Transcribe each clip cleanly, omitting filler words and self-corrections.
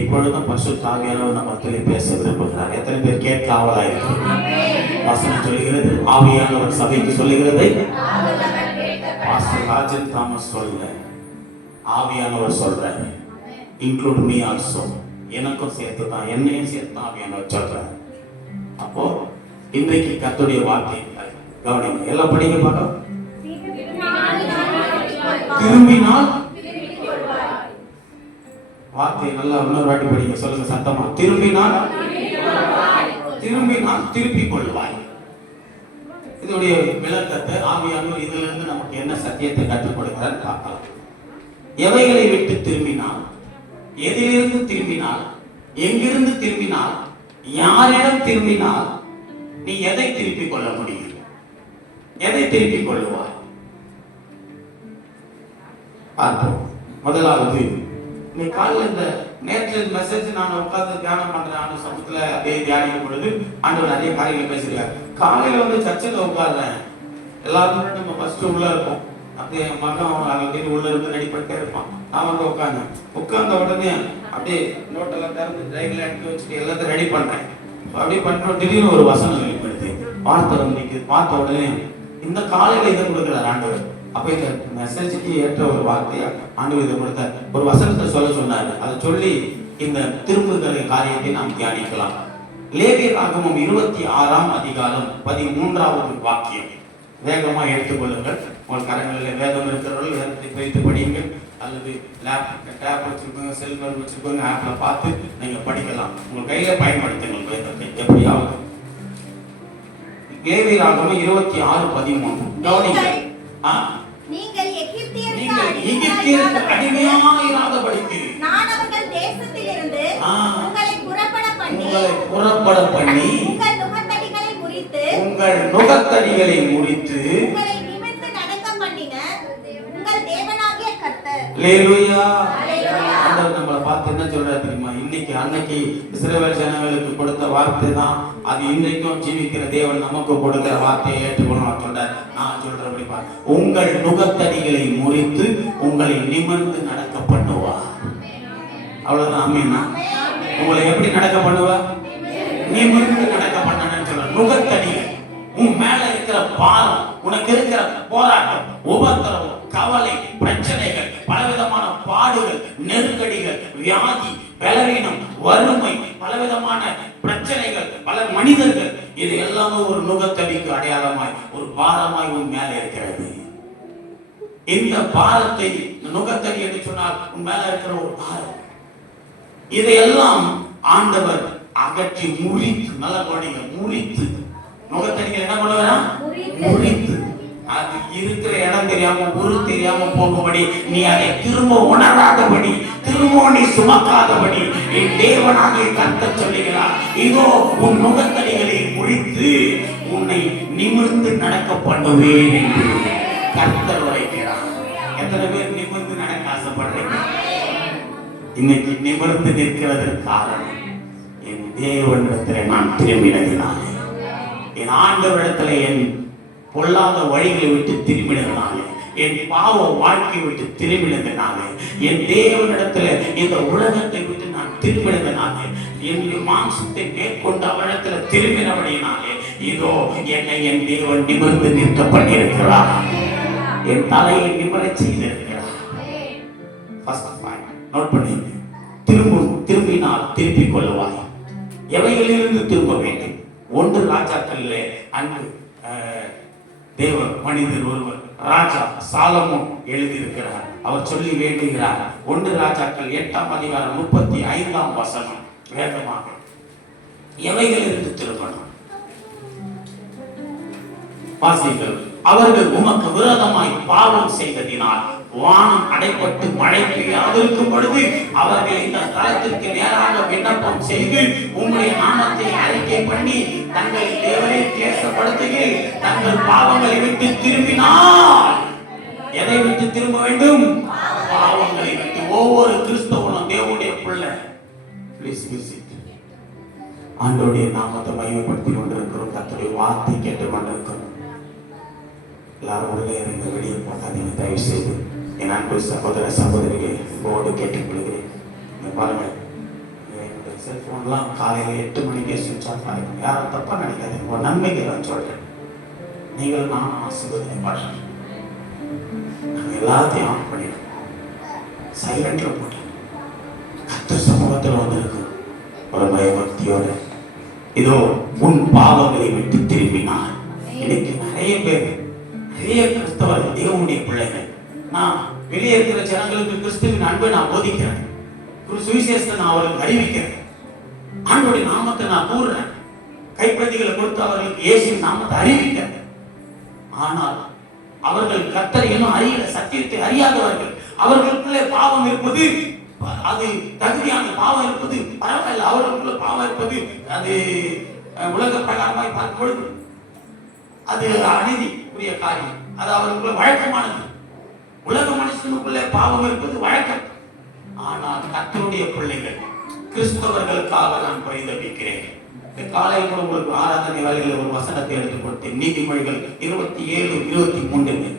இப்பொழுதும் பரிசுத்த ஆவியானவர் நம்ம மத்தியிலே பேச விரும்புகிறார். எத்தனை பேர் கேட்க ஆவலா இருக்கிறார்? வசனம் சொல்லுகிறது, ஆவியானவர் சபைக்கு சொல்லுகிறதை பாஸ்டர் ராஜன் தாமஸ் சொல்ல, ஆவியானவர் சொல்றாரு. இன்க்ளூட் மீ ஆல்சோ, எனக்கும் சேர்த்து தான், என்னையும் சேர்த்து ஆவியானவர் சொல்றாரு. அப்போ இன்றைக்கு கர்த்தருடைய வார்த்தை கவனிங்க, எல்லாம் படிக்க பார்க்கலாம். திரும்பினால் வார்த்தை நல்லா இன்னொரு வாட்டி படிங்க, சொல்லுங்க சத்தமா. திரும்பினால் திருப்பிக் கொள்வாய். இதனுடைய விளக்கத்தை ஆவியானவர் இதுல இருந்து நமக்கு என்ன சத்தியத்தை கற்றுக் கொடுக்கிறார் பார்க்கலாம். எவைகளை விட்டு திரும்பினால், எதிலிருந்து திரும்பினால், எங்கிருந்து திரும்பினால், யாரிடம் திரும்பினால் நீ எதை திருப்பிக் கொள்ள முடியும்? எதை திருப்பிக் கொள்ளுவாய்? பார்ப்போம். முதலாவது, நீ காலையில் இந்த நேற்று மெசேஜ் நான் உட்கார்ந்து தியானம் பண்றேன். ஆண்டு சமூகத்துல அப்படியே தியானிக்கும் பொழுது ஆண்டவர் நிறைய காரியங்கள் பேசுறாரு. காலையில வந்து சர்ச்சில் உட்கார்றேன், எல்லாருமே நம்ம ஃபர்ஸ்ட் உள்ள இருப்போம். அப்படியே மகன் ஆல்ரெடி உள்ள இருந்து ரெடி பண்ணிட்டே இருப்பான். நான் வந்து உட்கார்ந்த உடனே அப்படியே நோட்டெல்லாம் திறந்து ட்ரைவில் எடுத்து வச்சுட்டு எல்லாத்தையும் ரெடி பண்றேன். அப்படியே பண்ணுறோம், திடீர்னு ஒரு வசனம் வெளிப்படுது. வார்த்தை வந்து பார்த்த உடனே இந்த காலையில இதை கொடுக்குறாரு ஆண்டவர். அப்ப இந்த மெசேஜுக்கு ஏற்ற ஒரு வார்த்தையா ஆண்டவர் இதை கொடுத்தார். ஒரு வசனத்தை சொல்ல சொன்னாரு. அதை சொல்லி இந்த திரும்புகிற காரியத்தை நாம் தியானிக்கலாம். லேவியராகமம் 26ஆம் அதிகாரம் 13வது வாக்கியம். வேகமா எடுத்துக்கொள்ளுங்கள். உங்கள் கரங்களில் வேதம் இருக்கிறவர்கள் வேதத்தை வைத்து படியுங்கள், அல்லது டேப் வச்சிருக்கோங்க, செல்போன் வச்சிருக்கோங்க, ஆப்ல பார்த்து நீங்க படிக்கலாம். உங்கள் கையில பயன்படுத்துங்கள் வேதத்தை எப்படியாவது. லேவியராகமம் 26:13 கவனிங்க. நீங்கள் எகிப்தியருக்கு அடிமையாயிராதபடிக்கு நான் அவர்கள் தேசத்திலிருந்து உங்களை புறப்பட பண்ணி உங்கள் நுகத்தடிகளை முறித்து உங்களை நிமிர்ந்து நடக்க பண்ணின உங்கள் தேவனாகிய கர்த்தர். அல்லேலூயா. ஆண்டவர் நம்மளை பார்த்து என்ன சொல்றாரு தெரியுமா? இன்னைக்கு அன்னைக்கு இஸ்ரவேல் ஜனங்களுக்கு கொடுத்த வார்த்தை தான் அது இன்றைக்கும் ஜீவிக்கிற தேவன் நமக்கு கொடுக்கிற வார்த்தையை ஏற்றுக்கணும் சொல்றாரு. நான் சொல்றபடி பாரு, உங்கள் நுகத்தடிகளை முறித்து உங்களை நிமிர்ந்து நடக்க பண்ணுவா. அவ்வளவுதான். ஆமென். உங்களை எப்படி நடக்க பண்ணுவா? நிமிர்ந்து நடக்க பண்ணணும்னு சொல்ற. நுகத்தடிகள், உன் மேல இருக்கிற பாரம், உனக்கு இருக்கிற போராட்டம், உபத்திரவம், கவலை, பிரச்சனைகள், பலவிதமான பாடுகள், நெருக்கடிகள், வியாதி, பலவீனம், வறுமை, பலவிதமான பிரச்சனைகள், பல மனிதர்கள், இது எல்லாமே ஒரு நுகத்தடிக்கு அடையாளமாய் ஒரு பாரமாய் உன் மேல இருக்கிறது. இந்த பாரத்தை நுகத்தடி என்று சொன்னால் உன் மேல இருக்கிற ஒரு பாரம், இதையெல்லாம் ஆண்டவர் அகற்றி முறித்து, நல்ல கொடிங்க, முறித்து. நுகத்தடிகள் என்ன பண்ணுவாரா? முறித்து. அது இருக்கிற இடம் தெரியாம, ஊரு தெரியாம போகும்படி, நீ அதை திரும்ப உணராதபடி, திரும்ப நீ சுமக்காதபடி என் தேவனாகிய கர்த்தர் சொல்லுகிறார், இதோ உன் நுகத்தடிகளை முறித்து உன்னை நிமிர்ந்து நடக்க பண்ணுவேன் என்று கர்த்தர் உரைக்கிறார். எத்தனை பேர் நிமிர்ந்து நடக்க ஆசைப்படுறீங்க? இன்னைக்கு நிமிர்ந்து நிற்கிறதற்கு காரணம் என் தேவனிடத்தில் நான் திரும்பினதினாலே, என் ஆண்டவரிடத்துல என் பொல்லாத வழிகளை விட்டு திரும்பினதினாலே, என் பாவ வாழ்க்கை விட்டு திரும்பினதினாலே, என் தேவனிடத்துல இந்த உலகத்தை விட்டு நான் திரும்பினதினாலே, என் மாம்சத்தை மேற்கொண்டு அவரிடத்துல திரும்பினபடினாலே, இதோ என்னை என் தேவன் நிமிர்ந்து நிற்க பண்ணியிருக்கிறார். என் தலையை நிமிரச் செய்திருக்கிறார். நோட் பண்ணி, திரும்பினால் திருப்பிக் கொள்ளுவாய். எவைகளிலிருந்து திரும்ப வேண்டும்? 1 ராஜாக்களிலே அன்பு தேவ மனிதர் ஒருவர் ராஜா சாலமோன் எழுதியிருக்கிறார். அவர் சொல்லி வேண்டுகிறார். 1 ராஜாக்கள் 8ஆம் அதிகாரம் 35ஆம் வசனம் வேதமாக. எவைகளிலிருந்து திரும்பணும்? வாசிகள், அவர்கள் உமக்கு விரோதமாய் பாவம் செய்ததினால் வானம் அடைப்பட்டு மழை பெய்யாதிருக்கும் பொழுது அவர்கள் இந்த ஸ்தலத்திற்கு நேராக விண்ணப்பம் செய்து உம்முடைய நாமத்தை அறிக்கை பண்ணி தங்களை தேவரை கேசப்படுத்துகி தங்கள் பாவங்களை விட்டு திரும்பினால், எதை விட்டு திரும்ப வேண்டும்? பாவங்களை விட்டு. ஒவ்வொரு கிறிஸ்தவனும் தேவனுடைய பிள்ளை. ஆண்டவருடைய நாமத்தை மகிமைப்படுத்தி கொண்டிருக்கிறோம். கர்த்தருடைய வார்த்தை கேட்டுக் கொண்டிருக்கிறோம். எல்லாரும் உள்ளே இறங்க, வெளியே போகாதீங்க தயவு செய்து. என் அன்பு சகோதர சகோதரிகளை போடு கேட்டுக்கொள்கிறேன். பாருங்கள், ஃபோன்லாம் காலையில் 8 மணிக்கே சுவிட்ச் ஆஃப் ஆகிடும். யாரும் தப்பாக நினைக்காதீங்க, ஒரு நன்மைக்கு தான் சொல்கிறேன். நீங்கள் நான் ஆசீர்வதிக்கப்படுறேன். நாங்கள் எல்லாத்தையும் ஆஃப் பண்ணிடுவோம், சைலண்டில் போட்டு கர்த்தர் சமூகத்தில் வந்திருக்கு ஒரு பயபக்தியோட. இதோ உன் பாவங்களை விட்டு திரும்பினார். இன்னைக்கு நிறைய பேர், நிறைய கிறிஸ்தவர்கள், தேவனுடைய பிள்ளைகள், நான் வெளியே இருக்கிற ஜனங்களுக்கு கிறிஸ்துவின் அன்பை நான் போதிக்கிறேன், சுவிசேஷத்தை நான் அவர்களுக்கு அறிவிக்கிறேன், ஆண்டவருடைய நாமத்தை நான் கூறுறேன், கைப்பதிகளை கொடுத்து அவர்களுக்கு இயேசுவின் நாமத்தை அறிவிக்கிறேன். ஆனால் அவர்கள் கர்த்தரை இன்னும் அறியல, சத்தியத்தை அறியாதவர்கள். அவர்களுக்குள்ளே பாவம் இருப்பது, அது தகுதியான பாவம் இருப்பது பரவாயில்ல. அவர்களுக்குள்ள பாவம் இருப்பது அது உலக பிரகாரமாய் பார்க்கும் பொழுது அது அநீதிக்குரிய காரியம், அது அவர்களுக்குள்ள வழக்கமானது. உலக மனுஷனுக்குள்ளே பாவம் இருப்பது வழக்கம். ஆனால் கர்த்தருடைய பிள்ளைகள், கிறிஸ்தவர்களுக்காக நான் பரிதபிக்கிறேன். இந்த காலையில் கூட உங்களுக்கு ஆராதனை வேலையில் ஒரு வசனத்தை எடுத்துக் கொடுத்தேன். நீதிமொழிகள் 27:23.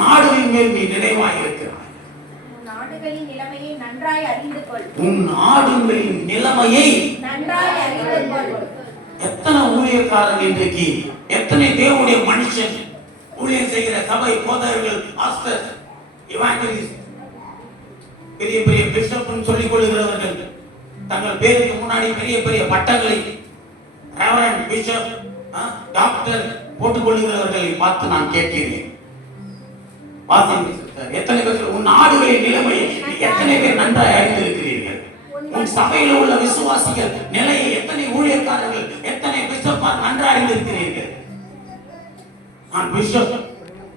நாடுகளின் மேல் நீ நினைவாய் இருக்கிறாய், நாடுகளின் நிலைமையை நன்றாய் அறிந்து கொள். உன் நாடுகளின் நிலைமையை நன்றாய் அறிந்து கொள். எத்தனை ஊழியக்காரங்க இன்றைக்கு, எத்தனை தேவனுடைய மனுஷன் ஊழியம் செய்கிற சபை போதகர்கள், பாஸ்டர், எவாஞ்சலிஸ்ட், பெரிய பெரிய பிஷப்னு சொல்லிக் கொள்கிறவர்கள், தங்கள் பேருக்கு முன்னாடி பெரிய பெரிய பட்டங்களை ரெவரண்ட், பிஷப், டாக்டர் போட்டுக் கொள்கிறவர்களை பார்த்து நான் கேட்கிறேன். எத்தனை பேர் உன் நாடுகளின் நிலைமையை எத்தனை பேர் நன்றாய் அறிந்திருக்கிறீர்கள்? உன் சபையில் உள்ள விசுவாசிகள் நிலையை எத்தனை ஊழியக்காரர்கள், எத்தனை பிஷப்பார் நன்றாய் அறிந்திருக்கிறீர்கள்? நான் பிஷப்,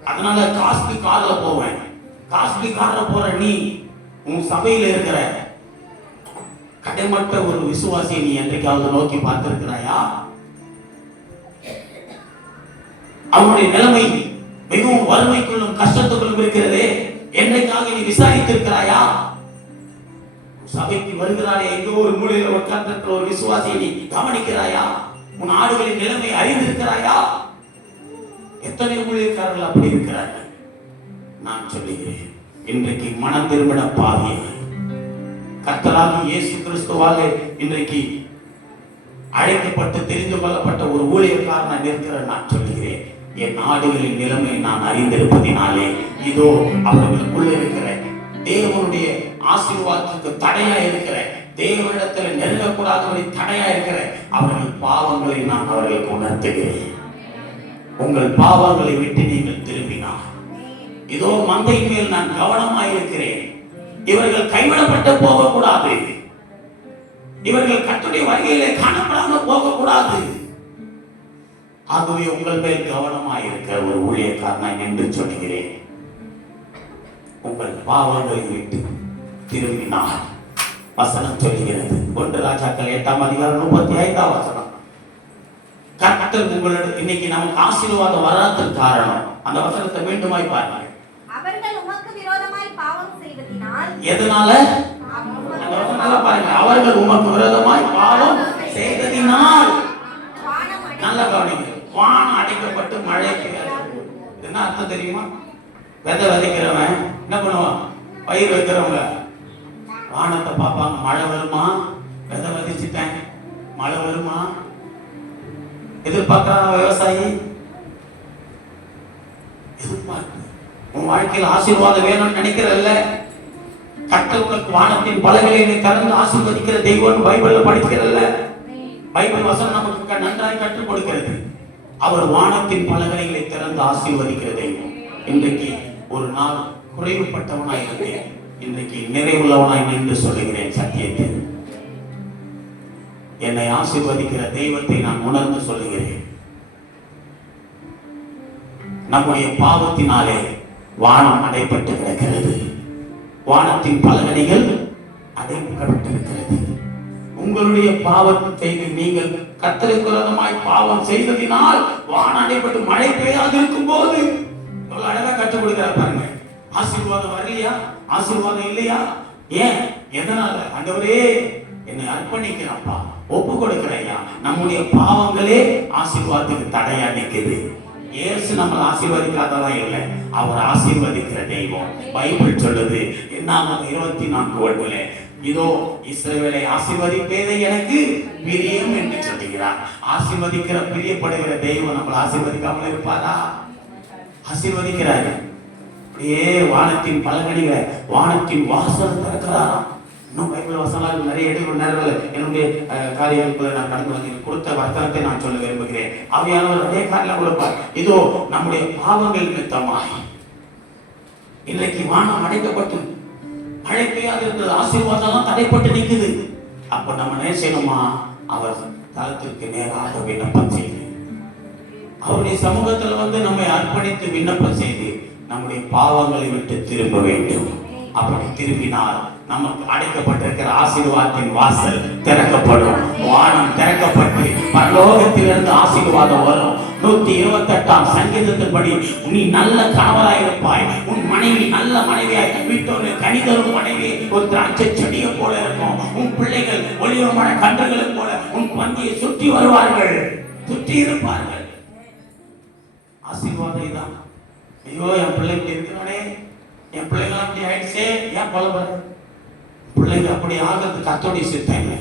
அதனால காஸ்ட்லி கார்ல போவேன். காஸ்ட்லி கார்ல போற நீ உன் சபையில இருக்கிற கடைமட்ட ஒரு விசுவாசியை நீ என்றைக்காவது நோக்கி பார்த்திருக்கிறாயா? அவனுடைய நிலைமை மிகவும் வறுமைக்குள்ளும் கஷ்டத்துக்குள்ளும் இருக்கிறதே, என்றைக்காக நீ விசாரித்திருக்கிறாயா? சபைக்கு வருகிறாரே, எங்கோ ஒரு மூலையில உட்கார்ந்திருக்கிற ஒரு விசுவாசியை நீ கவனிக்கிறாயா? உன் ஆடுகளின் நிலைமை அறிந்திருக்கிறாயா? எத்தனை ஊழியக்காரர்கள் அப்படி இருக்கிறார்கள்? நான் சொல்லுகிறேன், இன்றைக்கு மனம் திரும்பின பாவியாக கர்த்தராகிய இயேசு கிறிஸ்துவாக இன்றைக்கு அழைக்கப்பட்டு தெரிந்து கொள்ளப்பட்ட ஒரு ஊழியக்காரன் இருக்கிற நான் சொல்லுகிறேன், என் நாடுகளின் நிலைமை நான் அறிந்திருப்பதினாலே இதோ அவர்களுக்குள்ள இருக்கிற தேவனுடைய ஆசீர்வாதத்துக்கு தடையா இருக்கிற, தேவனிடத்தில் நெருங்கக்கூடாதவரை தடையா இருக்கிற அவர்கள் பாவங்களை நான் அவர்களுக்கு உணர்த்துகிறேன். உங்கள் பாவங்களை விட்டு நீங்கள் திரும்பினார், இதோ மந்தை மேல் நான் கவனமாயிருக்கிறேன். இவர்கள் கைவிடப்பட்டு போகக்கூடாது, இவர்கள் கர்த்தருடைய வருகையிலே காணப்படாமல் போகக்கூடாது. ஆகவே உங்கள் மேல் கவனமாயிருக்கிற ஒரு ஊழியக்காரன் என்று சொல்கிறேன், உங்கள் பாவங்களை விட்டு திரும்பினார். வசனம் சொல்லுகிறது 1 ராஜாக்கள் 8:35 வசனம். கர்த்தர் உங்களிடம் இன்னைக்கு நமக்கு ஆசீர்வாதம் வராததற்கு காரணம், அந்த வசனத்தை மீண்டுமாய் பாருங்கள். அவர்கள் உமக்கு விரோதமாய் பாவம் செய்ததினால், எதனால? அந்த வசனத்தை பாருங்க. அவர்கள் உமக்கு விரோதமாய் பாவம் செய்ததினால். நல்ல கவனிங்க. வானம் அடைக்கப்பட்டு மழை பெய்யாது. என்ன அர்த்தம் தெரியுமா? விதை விதைக்கிறவன் என்ன பண்ணுவான்? பயிர் வைக்கிறவங்க வானத்தை பார்ப்பாங்க, மழை வருமா? விதை விதைச்சிட்டேன், மழை வருமா எதிர்பார்க்கிறான் விவசாயி. எதிர்பார்க்கு. உன் வாழ்க்கையில் ஆசீர்வாதம் வேணும்னு நினைக்கிறல்ல, கர்த்தர் உனக்கு வானத்தின் பலகைகளை திறந்து ஆசீர்வதிக்கிற தெய்வம் பைபிள்ல படிக்கிறல்ல. பைபிள் வசனம் நமக்கு நன்றாய் கற்றுக் கொடுக்கிறது. அவர் வானத்தின் பலகைகளை திறந்து ஆசீர்வதிக்கிற தெய்வம். இன்றைக்கு ஒரு நாள் குறைவுபட்டவனாய் இருந்தேன், இன்றைக்கு நிறைவுள்ளவனாய் நின்று சொல்லுகிறேன் சத்தியத்தை. என்னை ஆசீர்வதிக்கிற தெய்வத்தை நான் உணர்ந்து சொல்லுகிறேன். நம்முடைய பாவத்தினாலே வானம் அடைப்பட்டு கிடக்கிறது, வானத்தின் பலகணிகள் அடைக்கப்பட்டிருக்கிறது. உங்களுடைய பாவத்தை நீங்கள் கர்த்தருக்கு விரோதமாய் பாவம் செய்ததினால் வானம் அடைப்பட்டு மழை பெய்யாது இருக்கும் போது எவ்வளவு அழகா கற்றுக் கொடுக்கிறார் பாருங்க. ஆசீர்வாதம் வரலையா? ஆசீர்வாதம் இல்லையா? ஏன்? எதனால? ஆண்டவரே என்னை அர்ப்பணிக்கிறப்பா, ஒப்பு கொடுக்கிறையா. நம்முடைய பாவங்களே ஆசீர்வாதத்துக்கு தடையா நிற்குது. இயேசு நம்மளை ஆசீர்வதிக்காததான் இல்லை, அவர் ஆசீர்வதிக்கிற தெய்வம். பைபிள் சொல்லுது என்னாகும் 24:1, இதோ இஸ்ரவேலை ஆசீர்வதிப்பதே எனக்கு பிரியம் என்று சொல்லுகிறார். ஆசீர்வதிக்கிற பிரியப்படுகிற தெய்வம் நம்மளை ஆசீர்வதிக்காமல் இருப்பாரா? ஆசீர்வதிக்கிறாரு. அப்படியே வானத்தின் பலகணிகளை, வானத்தின் வாசல் திறக்கிறாராம். இன்னும் பைபிள் வசனங்கள் நிறைய நேரங்கள் என்னுடைய காரியங்களுக்குள்ள நான் கடந்து வந்து கொடுத்த வர்த்தனத்தை நான் சொல்ல விரும்புகிறேன். ஆவியானவர் அதே காரியம் கொடுப்பார். இதோ நம்முடைய பாவங்கள் நிமித்தமாய் இன்றைக்கு வானம் அடைக்கப்பட்டு மழை பெய்யாது இருந்தது, ஆசீர்வாதம் தடைப்பட்டு நிற்குது. அப்ப நம்ம என்ன செய்யணுமா? அவர் தளத்திற்கு நேராக விண்ணப்பம் செய்து, அவருடைய சமூகத்தில் வந்து நம்மை அர்ப்பணித்து விண்ணப்பம் செய்து நம்முடைய பாவங்களை விட்டு திரும்ப வேண்டும். அப்படி திரும்பினால் நமக்கு அடைக்கப்பட்டிருக்கிற ஆசீர்வாதத்தின் வாசல் திறக்கப்படும். வானம் திறக்கப்பட்டு பரலோகத்திலிருந்து ஆசீர்வாதம் வரும். 128ஆம் சங்கீதத்தின்படி நீ நல்ல கணவராய் இருப்பாய், உன் மனைவி நல்ல மனைவியாய், வீட்டோடு கனிதரும் மனைவி ஒரு திராட்சை செடியை போல இருக்கும், உன் பிள்ளைகள் ஒளிவமான கன்றுகளைப் போல உன் பந்தியை சுற்றி வருவார்கள், சுற்றி இருப்பார்கள். ஆசீர்வாதம் இதுதான். ஐயோ என் பிள்ளைங்க இருக்கிறானே, என் பிள்ளைங்க அப்படி ஆயிடுச்சே, ஏன் பலபர பிள்ளைங்க அப்படி ஆகிறது கத்தோடைய சித்தம் இல்லை.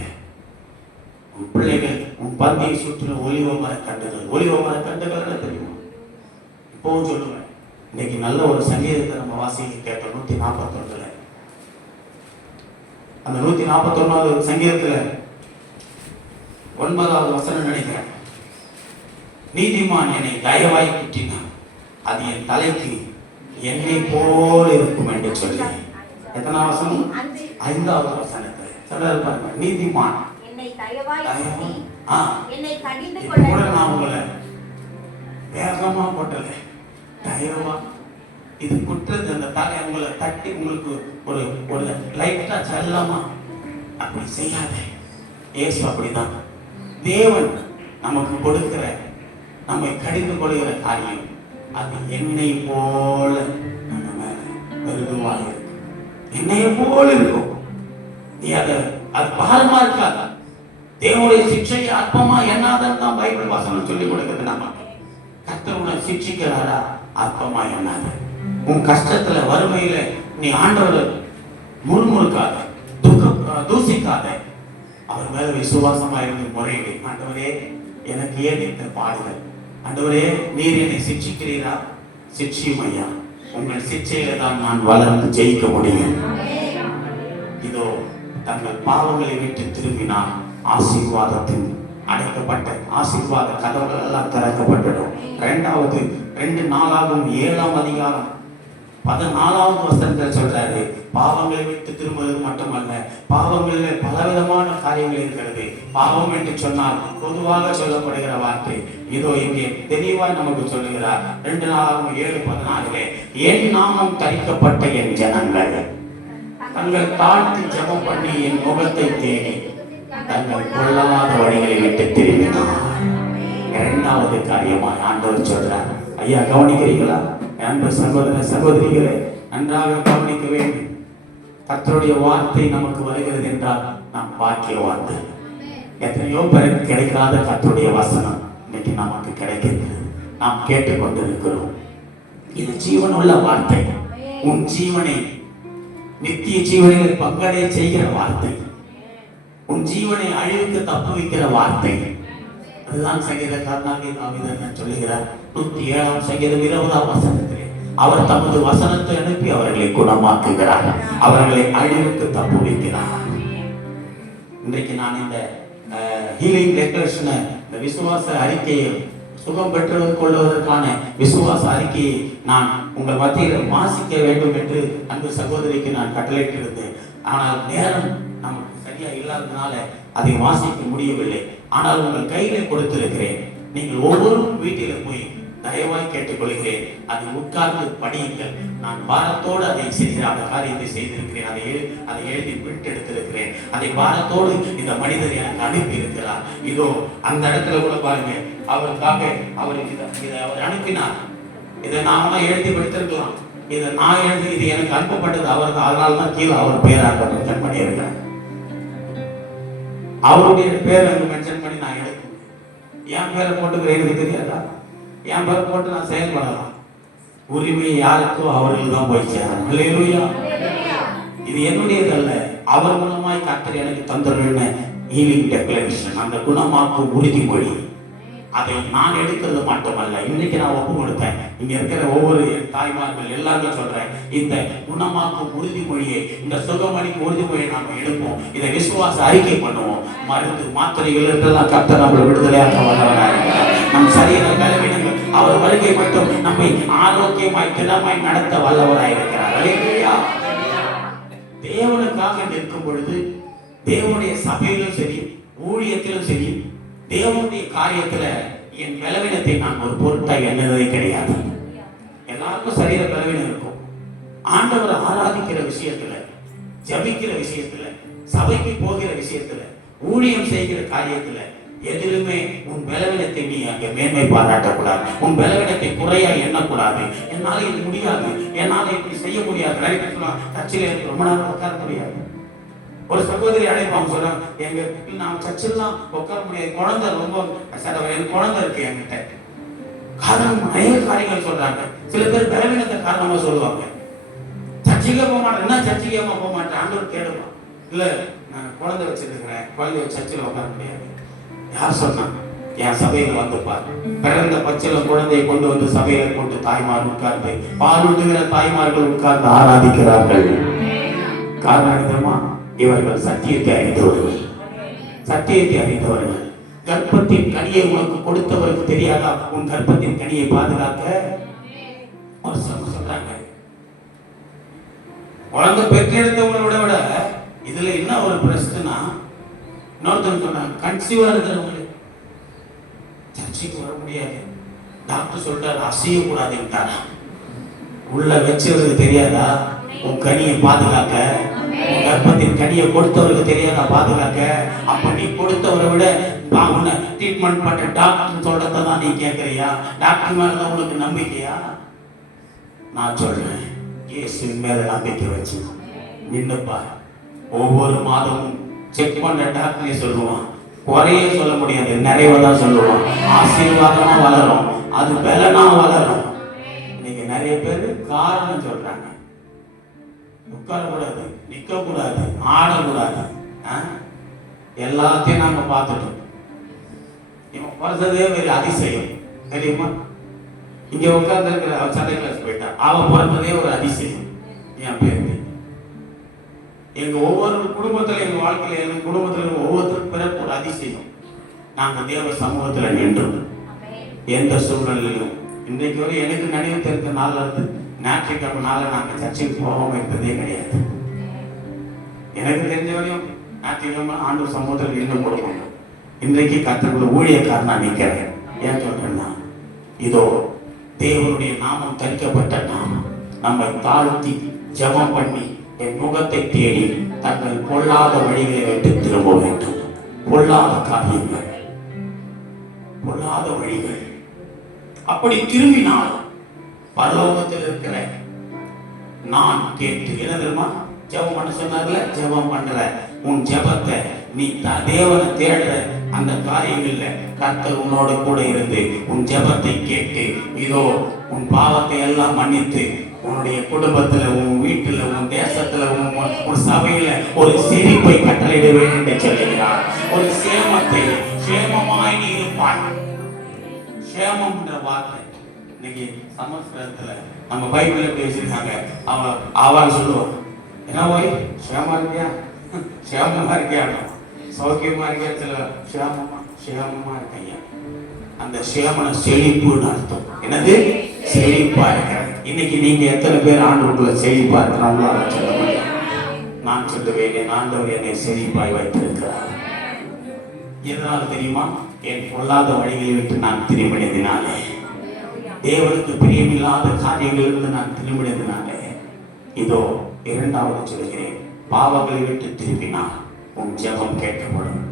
உன் பிள்ளைகள் உன் பந்தியை சுற்றின ஒலிவ மர கண்டுகள், ஒலிவ மர கண்டுகள் தெரியுமா? இப்பவும் சொல்லுவேன். இன்னைக்கு நல்ல ஒரு சங்கீதத்தை நம்ம வாசிக்க கேட்டோம். 141. அந்த 141வது சங்கீதத்துல 9வது வசனம் நினைக்கிறேன். நீதிமான் என்னை தயவாய் குற்றினான், அது என் தலைக்கு எண்ணெய் போல் இருக்கும் என்று சொல்லி. எத்தனாவது வசனம்? 5வது வசனத்துல சொல்றாரு. நீதிமான் என்னை தயவாய் குற்றி என்னை கடிந்து கொள்ள. கொள்ள நான் உங்களை வேகமா போட்டல, தயவா இது குற்றது. அந்த தலை உங்களை தட்டி உங்களுக்கு ஒரு ஒரு லைட்டா செல்லாமா அப்படி செய்யாத. இயேசு அப்படிதான். தேவன் நமக்கு கொடுக்கிற, நம்மை கடிந்து கொள்கிற காரியம் அது எண்ணெய் போல நம்ம மேல மிருதுவாக இருக்கும். எண்ணெயை போல இருக்கும். நீ அது பாரமா இருக்காது. தேவனுடைய சிக்ஷையை அற்பமா எண்ணாதன்னு தான் பைபிள் வசனம் சொல்லி கொடுக்குது. நம்ம கர்த்தர் உன்னை சிக்ஷிக்கிறாரா? அற்பமா எண்ணாத. உன் கஷ்டத்துல வறுமையில நீ ஆண்டவர் முறுமுறுக்காத, தூசிக்காத. அவர் மேல விசுவாசமா இருந்து முறையிடு. ஆண்டவரே எனக்கு ஏன் இந்த பாடுகள்? ஆண்டவரே நீர் என்னை சிக்ஷிக்கிறீரா? சிக்ஷியும் ஐயா. உங்கள் சிக்ஷையில தான் நான் வளர்ந்து ஜெயிக்க முடியும். இதோ தங்கள் பாவங்களை விட்டு திரும்பினால் ஆசீர்வாதத்தின் அடைக்கப்பட்ட ஆசீர்வாத கதவுகள் எல்லாம் திறக்கப்பட்டுடும். 2 நாளாகும் 7ஆம் அதிகாரம் 14வது வசனத்தில் சொல்றாரு, பாவங்களை விட்டு திரும்புவது மட்டுமல்ல, பாவங்களில் பலவிதமான காரியங்கள் இருக்கிறது. பாவம் என்று சொன்னால் பொதுவாக சொல்லப்படுகிற வார்த்தை இதோ இங்கே தெளிவாய் நமக்கு சொல்லுகிறார். 2 நாளாகும் 7:14, என் நாமம் தரிக்கப்பட்ட என் ஜனங்கள் தங்கள் தாழ்த்தி ஜெபம் பண்ணி என் முகத்தை தேடி தங்கள் கொள்ளாத வழிகளை விட்டு திரும்பினார். 2வது காரியமாய் ஆண்டவர் சொல்றார். ஐயா கவனிக்கிறீங்களா? அன்பு சகோதர சகோதரிகளை நன்றாக கவனிக்க வேண்டும். கர்த்தருடைய வார்த்தை நமக்கு வருகிறது என்றால் நாம் பாக்கியவான்கள். எத்தனையோ பேருக்கு கிடைக்காத கர்த்தருடைய வசனம் இன்னைக்கு நமக்கு கிடைக்கிறது. நாம் கேட்டுக்கொண்டிருக்கிறோம். இது ஜீவனுள்ள வார்த்தை. உன் ஜீவனை நித்திய ஜீவனில் பங்கடைய செய்கிற வார்த்தை, உன் ஜீவனை அழிவுக்கு தப்பு வைக்கிற வார்த்தை. அதுதான் சங்கீதக்காரனாகிய தாவீது சொல்லுகிறார். 107ஆம் சங்கீதம் 20ஆம் வசனத்திலே அவர் தமது வசனத்தை அனுப்பி அவர்களை குணமாக்குகிறார், அவர்களை அழிவுக்கு தப்பு வைக்கிறார். இன்றைக்கு நான் இந்த ஹீலிங் டெக்ளரேஷனை, இந்த விசுவாச அறிக்கையை, சுகம் பெற்று கொள்வதற்கான விசுவாச அறிக்கையை நான் உங்கள் மத்தியில் வாசிக்க வேண்டும் என்று அன்பு சகோதரிக்கு நான் கட்டளையிட்டிருந்தேன். ஆனால் நேரம் நமக்கு சரியா இல்லாததுனால அதை வாசிக்க முடியவில்லை. ஆனால் உங்கள் கையில கொடுத்திருக்கிறேன். நீங்கள் ஒவ்வொருவரும் வீட்டில் போய் தயவாய் கேட்டுக்கொள்கிறேன், அதை உட்கார்ந்து படியுங்கள். நான் பாரத்தோடு அதை செய்கிற அந்த காரியத்தை செய்திருக்கிறேன். அதை எழுதி பிரிட்டெடுத்திருக்கிறேன். அதை பாரத்தோடு இந்த மனிதர் எனக்கு அனுப்பி இருக்கிறார். இதோ அந்த இடத்துல கூட பாருங்க, அவருக்காக அவர் இதை அவர் அனுப்பினார். இதை நாம எழுதி படித்திருக்கலாம். இதை நான் எழுதி, இது எனக்கு அனுப்பப்பட்டது அவர் தான். அதனால தான் கீழே அவர் பேராக மென்ஷன் பண்ணியிருக்கிறேன். அவருடைய பேர் அங்கு மென்ஷன் பண்ணி நான் எடுக்கணும். என் பேரை போட்டுக்கிறேன், எனக்கு தெரியாதா? என் பேர் போட்டு நான் செயல்படலாம். உரிமை யாருக்கோ அவர்களுக்கு தான் போய் சேரும். அல்லேலூயா. இது என்னுடையது அல்ல, அவர் மூலமாய் கர்த்தர் எனக்கு தந்துருன்னு ஹீலிங் டெக்ளரேஷன், அந்த குணமாக்கும் உறுதிமொழி. அதை நான் எடுக்கிறது மட்டுமல்ல, இன்னைக்கு நான் ஒப்பு கொடுத்தேன். இங்க இருக்கிற ஒவ்வொரு தாய்மார்கள் எல்லாருக்கும் சொல்றேன், இந்த குணமாக்கும் உறுதிமொழியை, இந்த சுகமளிக்கும் உறுதிமொழியை நாம எடுப்போம். இதை விசுவாச அறிக்கை பண்ணுவோம். மருந்து மாத்திரைகள் இருந்தெல்லாம் கர்த்தர் நம்மளை விடுதலையாக்க வல்லவராக இருக்கிறார். நம் சரீர பலவீனங்கள் அவர் வருகை மட்டும் நம்மை ஆரோக்கியமாய் திடமாய் நடத்த வல்லவராக இருக்கிறார். அல்லேலூயா. தேவனுக்காக நிற்கும் பொழுது தேவனுடைய சபையிலும் சரி, ஊழியத்திலும் சரி, தேவனுடைய காரியத்துல என் பலவீனத்தை நான் ஒரு பொருட்டாய் எண்ணதே கிடையாது. எல்லாருக்கும் சரீர பலவீனம் இருக்கும். ஆண்டவரை ஆராதிக்கிற விஷயத்துல, ஜபிக்கிற விஷயத்துல, சபைக்கு போகிற விஷயத்துல, ஊழியம் செய்கிற காரியத்துல எதிலுமே உன் பலவீனத்தை நீ அங்கே மேன்மை பாராட்டக்கூடாது. உன் பலவீனத்தை குறையா எண்ணக்கூடாது. என்னால இது முடியாது, என்னால இப்படி செய்ய முடியாது. கட்சியில ரொம்ப நேரம் உட்கார முடியாது. ஒரு சகோதரி அழைப்பாங்க, சொல்றாங்க, எங்க நான் சர்ச்செல்லாம் உட்கார முடியாது, குழந்தை ரொம்ப குழந்தை இருக்கு என்கிட்ட. காரணம் நிறைய காரியங்கள் சொல்றாங்க. சில பேர் பலவீனத்தை காரணமா சொல்லுவாங்க. சர்ச்சைக்கே போக மாட்டேன், என்ன சர்ச்சைக்கேமா போக மாட்டேன், ஆண்டவர் கேடுவான். இல்ல நான் குழந்தை வச்சிருக்கிறேன், குழந்தைய சர்ச்சையில் உட்கார முடியாது. யார் சொன்னா? என் சபையில வந்து பார். பிறந்த பச்சில குழந்தையை கொண்டு வந்து சபையில கொண்டு தாய்மார் உட்கார்ந்து, பால் ஊட்டுகிற தாய்மார்கள் உட்கார்ந்து ஆராதிக்கிறார்கள். காரணமா இவர்கள் சத்தியத்தை அறிந்தவர்கள். சத்தியத்தை அறிந்தவர்கள். கர்ப்பத்தின் கனியை உனக்கு கொடுத்தவருக்கு தெரியாதா உன் கர்ப்பத்தின் கனியை பாதுகாக்க? ஒரு சொல்றாங்க, குழந்தை பெற்றெடுத்தவங்களோட விட இதுல என்ன ஒரு பிரச்சனைனா, இன்னொருத்தன் சொன்னாங்க, கன்சீவா இருக்கிறவங்க சர்ச்சைக்கு வர முடியாது. டாக்டர் சொல்றாரு அசையக்கூடாதுன்ட்டாரா. உள்ள வச்சவருக்கு தெரியாதா உன் கனியை பாதுகாக்க? உன் கர்ப்பத்தின் கனியை கொடுத்தவருக்கு தெரியாதா பாதுகாக்க? அப்ப நீ கொடுத்தவரை விட உன்னை ட்ரீட்மெண்ட் பண்ண டாக்டர் சொல்றதை தான் நீ கேட்கறியா? டாக்டர் மேல உனக்கு நம்பிக்கையா? நான் சொல்றேன், இயேசுவின் மேல நம்பிக்கை வச்சு நின்னுப்பா. ஒவ்வொரு மாதமும் செக் பண்ண டாக்டரே சொல்லுவான், குறைய சொல்ல முடியாது, நிறைவதான் சொல்லுவான். ஆசீர்வாதமா வளரும், அது பலனா வளரும். நீங்க நிறைய பேர் காரணம் சொல்றாங்க. உட்காரக்கூடாது, நிக்க கூடாது, ஆடக்கூடாது. எல்லாத்தையும் நாம பார்த்துட்டோம். இவன் பிறந்ததே ஒரு அதிசயம் தெரியுமா? இங்க உட்கார்ந்து இருக்கிற சண்டை கிளாஸ் போயிட்டா, அவன் பிறந்ததே ஒரு அதிசயம். என் பேர் எங்க ஒவ்வொரு குடும்பத்துல, எங்க வாழ்க்கையில எங்க குடும்பத்துல ஒவ்வொருத்தரும் பிறப்பு ஒரு அதிசயம். நாங்க தேவ சமூகத்துல நின்றோம். எந்த சூழ்நிலையிலும் இன்றைக்கு வரை எனக்கு நினைவு தெரிந்த நாள்ல இருந்து ஞாயிற்றுக்கிழமை நாள் நாங்க சர்ச்சைக்கு போகாம இருந்ததே கிடையாது. எனக்கு தெரிஞ்ச வரையும் ஞாயிற்றுக்கிழமை ஆண்டவர் சமூகத்தில் நின்று கொடுக்கணும். இன்றைக்கு கர்த்தருடைய ஊழியக்காரனா நிற்கிறேன். ஏன் சொல்றேன்னா, இதோ தேவனுடைய நாமம் தரிக்கப்பட்ட நாமம். நம்மை தாழ்த்தி ஜெபம் பண்ணி என் முகத்தை தேடி தங்கள் பொல்லாத வழிகளை விட்டு திரும்ப வேண்டும். பொல்லாத காரியங்கள், பொல்லாத வழிகள். அப்படி திரும்பினால் பரலோகத்தில் இருக்கிற நான் கேட்டு என்ன தெரியுமா ஜெபம் பண்ண சொன்னார்ல, ஜெபம் பண்ற உன் ஜெபத்தை நீ தேவனை தேடுற அந்த காரியங்கள்ல கர்த்தர் உன்னோட கூட இருந்து உன் ஜெபத்தை கேட்டு இதோ உன் பாவத்தை எல்லாம் மன்னித்து உன்னுடைய குடும்பத்துல, உன் வீட்டுல, உன் தேசத்துல, உன் சபையில ஒரு சிரிப்பை கட்டளையிட வேண்டும் என்று சொல்லுகிறார். ஒரு சேமத்தை, சேமமாய் நீ இருப்பாய். சேமம்ன்ற வார்த்தை இன்னைக்கு சமஸ்கிருதத்துல நம்ம பைபிள்ல பேசியிருக்காங்க. அவள் சொல்லுவான், என்ன போய் சேமா இருக்கியா, சேமமா இருக்கியா, சௌக்கியமா இருக்கியா, சில சேமமா இருக்கையா. அந்த சேமன செழிப்புன்னு அர்த்தம். என்னது? செழிப்பா இருக்கிற. இன்னைக்கு நீங்க எத்தனை பேர் ஆண்டவருக்குள்ள செழிப்பா இருக்கிறாங்களோ சொல்ல முடியும். நான் சொல்லுவேன், என் ஆண்டவர் என்னை செழிப்பாய் வைத்திருக்கிறார். எதனால தெரியுமா? என் பொல்லாத வழிகளை விட்டு நான் திரும்பினதினாலே, தேவனுக்கு பிரியமில்லாத காரியங்களிலிருந்து நான் திரும்பினதினாலே. இதோ இரண்டாவது சொல்கிறேன், பாவங்களை விட்டு திரும்பினால் உன் ஜெபம் கேட்கப்படும்.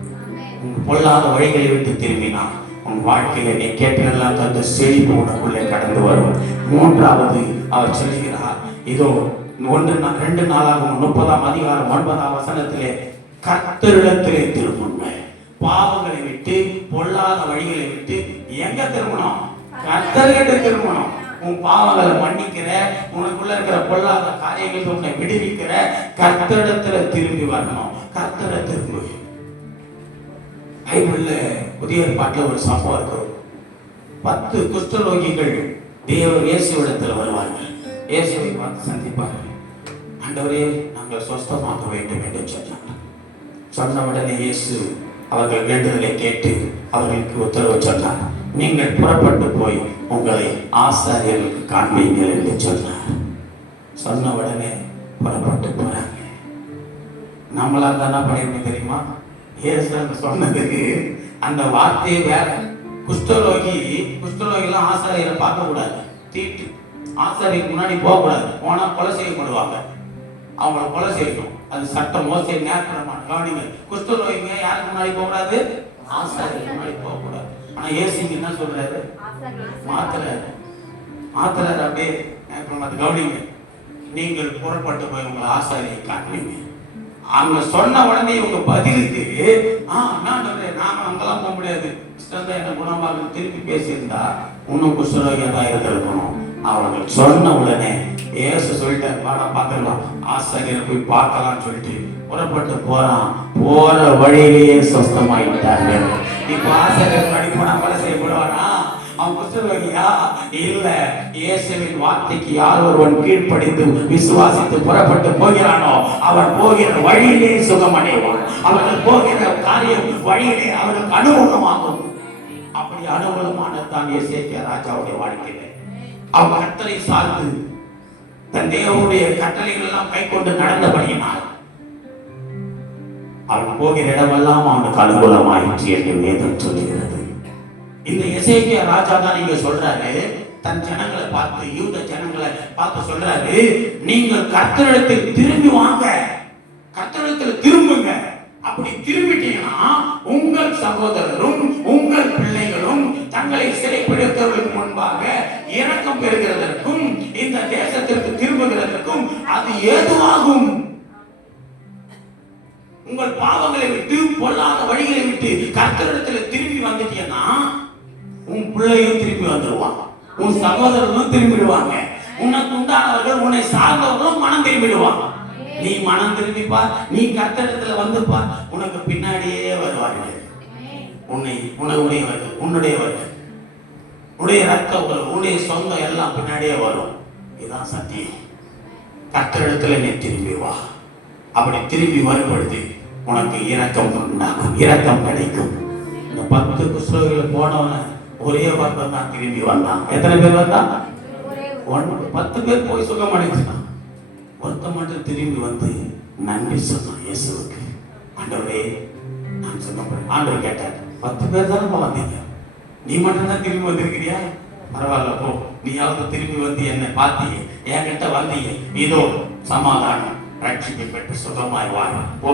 உன் பொல்லாத வழிகளை விட்டு திரும்பினால் உன் வாழ்க்கையில நீ கேட்டதெல்லாம் தந்த செழிப்பு உனக்குள்ளே கடந்து வரும். மூன்றாவது அவர் சொல்லுகிறார், இதோ 2 நாளாகவும் 30ஆம் அதிகாரம் 9ஆம் வசனத்திலே கர்த்தரிடத்திலே திரும்புங்கள். பாவங்களை விட்டு பொல்லாத வழிகளை விட்டு எங்க திரும்பணும்? கர்த்தர்கிட்ட திரும்பணும். உன் பாவங்களை மன்னிக்கிற, உனக்குள்ள இருக்கிற பொல்லாத காரியங்கள் உன்னை விடுவிக்கிற கர்த்தரிடத்துல திரும்பி வரணும். கர்த்தரை திரும்பு. பைபிள்ல புதிய ஏற்பாட்டுல ஒரு சம்பவம் இருக்கு. 10 குஷ்டரோகிகள் இயேசுவிடத்தில் வருவார்கள். இயேசுவை பார்த்து சந்திப்பார்கள். ஆண்டவரே, நாங்கள் சொஸ்தமாக்க வேண்டும் என்று சொன்னார். சொன்ன உடனே இயேசு அவர்கள் வேண்டுதலை கேட்டு அவர்களுக்கு உத்தரவு சொன்னார். நீங்கள் புறப்பட்டு போய் உங்களை ஆசாரியர்களுக்கு காண்பீங்கள் என்று சொன்னார். சொன்ன உடனே புறப்பட்டு போறாங்க. நம்மளா தானே பண்ணிருக்கோம் தெரியுமா? இயேசு சொன்னதுக்கு அந்த வார்த்தையை வேற. குஷ்டரோகிலாம் ஆசாரியரை பார்க்க கூடாது. தீட்டு ஆசாரியருக்கு முன்னாடி போகக்கூடாது. போனா கொலை செய்யப்படுவாங்க. அவங்கள கொலை செய்யணும். அது சட்டம். மோசை நேரமான கவனிங்க. குஷ்டரோகிங்க யாருக்கு முன்னாடி போகக்கூடாது? ஆசாரியருக்கு முன்னாடி போகக்கூடாது. ஆனா இயேசு என்ன சொல்றாரு? மாத்துறாரு. அப்படியே கவனிங்க. நீங்கள் புறப்பட்டு போய் உங்களை ஆசாரியை காட்டுவீங்க. அவங்க சொன்ன உடனே இவங்க பதிலுக்கு நாம அங்கெல்லாம் போக முடியாது, என்ன குணமாக திருப்பி பேசியிருந்தா இன்னும் குஷ்டரோகியா தான் இருக்கணும். அவர்கள் சொன்ன உடனே இயேசு சொல்லிட்டார், வாடா பார்க்கலாம், ஆசாரியரை போய் பார்க்கலாம்னு சொல்லிட்டு புறப்பட்டு போறான். போற வழியிலேயே சொஸ்தமாயிட்டார்கள். இப்ப ஆசாரியர் முன்னாடி போனா கொலை செய்யப்படுவானா? அவன் குஷ்டரோகியா? இல்ல. இயேசுவின் வார்த்தைக்கு யார் ஒருவன் கீழ்ப்படிந்து விசுவாசித்து புறப்பட்டு போகிறானோ அவன் போகிற வழியிலே சுகமடைவான். அவர்கள் போகிற காரியம் வழியிலே அவர்களுக்கு அனுகூலமாகும். அப்படி அனுகூலமானதான் எசேக்கியா ராஜாவுடைய வாழ்க்கையில அவன் கர்த்தரை சார்ந்து தன் தேவனுடைய கட்டளைகள் எல்லாம் கை கொண்டு நடந்தபடியினால் அவன் போகிற இடமெல்லாம் அவனுக்கு அனுகூலமாயிற்று என்று வேதம் சொல்லுகிறது. இந்த எசேக்கியா ராஜா தான் நீங்க சொல்றாரு, தன் ஜனங்களை பார்த்து, யூத ஜனங்களை பார்த்து சொல்றாரு, நீங்கள் கர்த்தரிடத்தில் திரும்பி வாங்க, கர்த்தரிடத்தில் திரும்புங்க. அப்படி திரும்பிட்டீங்கன்னா உங்கள் சகோதரரும் உங்கள் பிள்ளைகளும் தங்களை சிறைப்படுத்தவர்களுக்கு முன்பாக இரக்கம் பெறுகிறதற்கும் இந்த தேசத்திற்கு திரும்புகிறதற்கும் அது ஏதுவாகும். உங்கள் பாவங்களை விட்டு பொல்லாத வழிகளை விட்டு கர்த்தரிடத்தில் திரும்பி வந்துட்டீங்கன்னா உன் பிள்ளையும் திரும்பி வந்துடுவான், உன் சகோதரர்களும் திரும்பிடுவாங்க, உனக்கு உண்டானவர்கள் உன்னை சார்ந்தவர்களும் மனம் திரும்பிடுவாங்க. நீ மனம் திரும்பிப்பா, நீ கர்த்தரிடத்துல வந்துப்பா, உனக்கு பின்னாடியே வருவார்கள். உன்னுடையவர்கள் உன்னுடைய ரத்த உன்னுடைய சொந்தம் எல்லாம் பின்னாடியே வரும். இதுதான் சத்தியம். கர்த்தரிடத்துல நீ திரும்பி வா. அப்படி திரும்பி வரும்பொழுது உனக்கு இரக்கம் உண்டாகும், இரக்கம் கிடைக்கும். இந்த 10 குஷ்டரோகிகள் போனவன ஒரே வார்த்தை தான் திரும்பி வந்தான். எத்தனை பேர் வந்தான்? 10 பேர் போய் சுகம் அடைஞ்சிட்டான். ஒருத்த மட்டும் திரும்பி வந்து நன்றி சொன்னான் இயேசுவுக்கு. ஆண்டவரே, நான் சுகம். ஆண்டவர் கேட்டார், 10 பேர் தானே வந்தீங்க, நீ மட்டும் தான் திரும்பி வந்திருக்கிறியா? பரவாயில்ல போ, நீயாவது திரும்பி வந்து என்னை பார்த்தீங்க, என்கிட்ட வந்தீங்க, இதோ சமாதானம், ரட்சிப்பை பெற்று சுகமாய் வாங்க போ.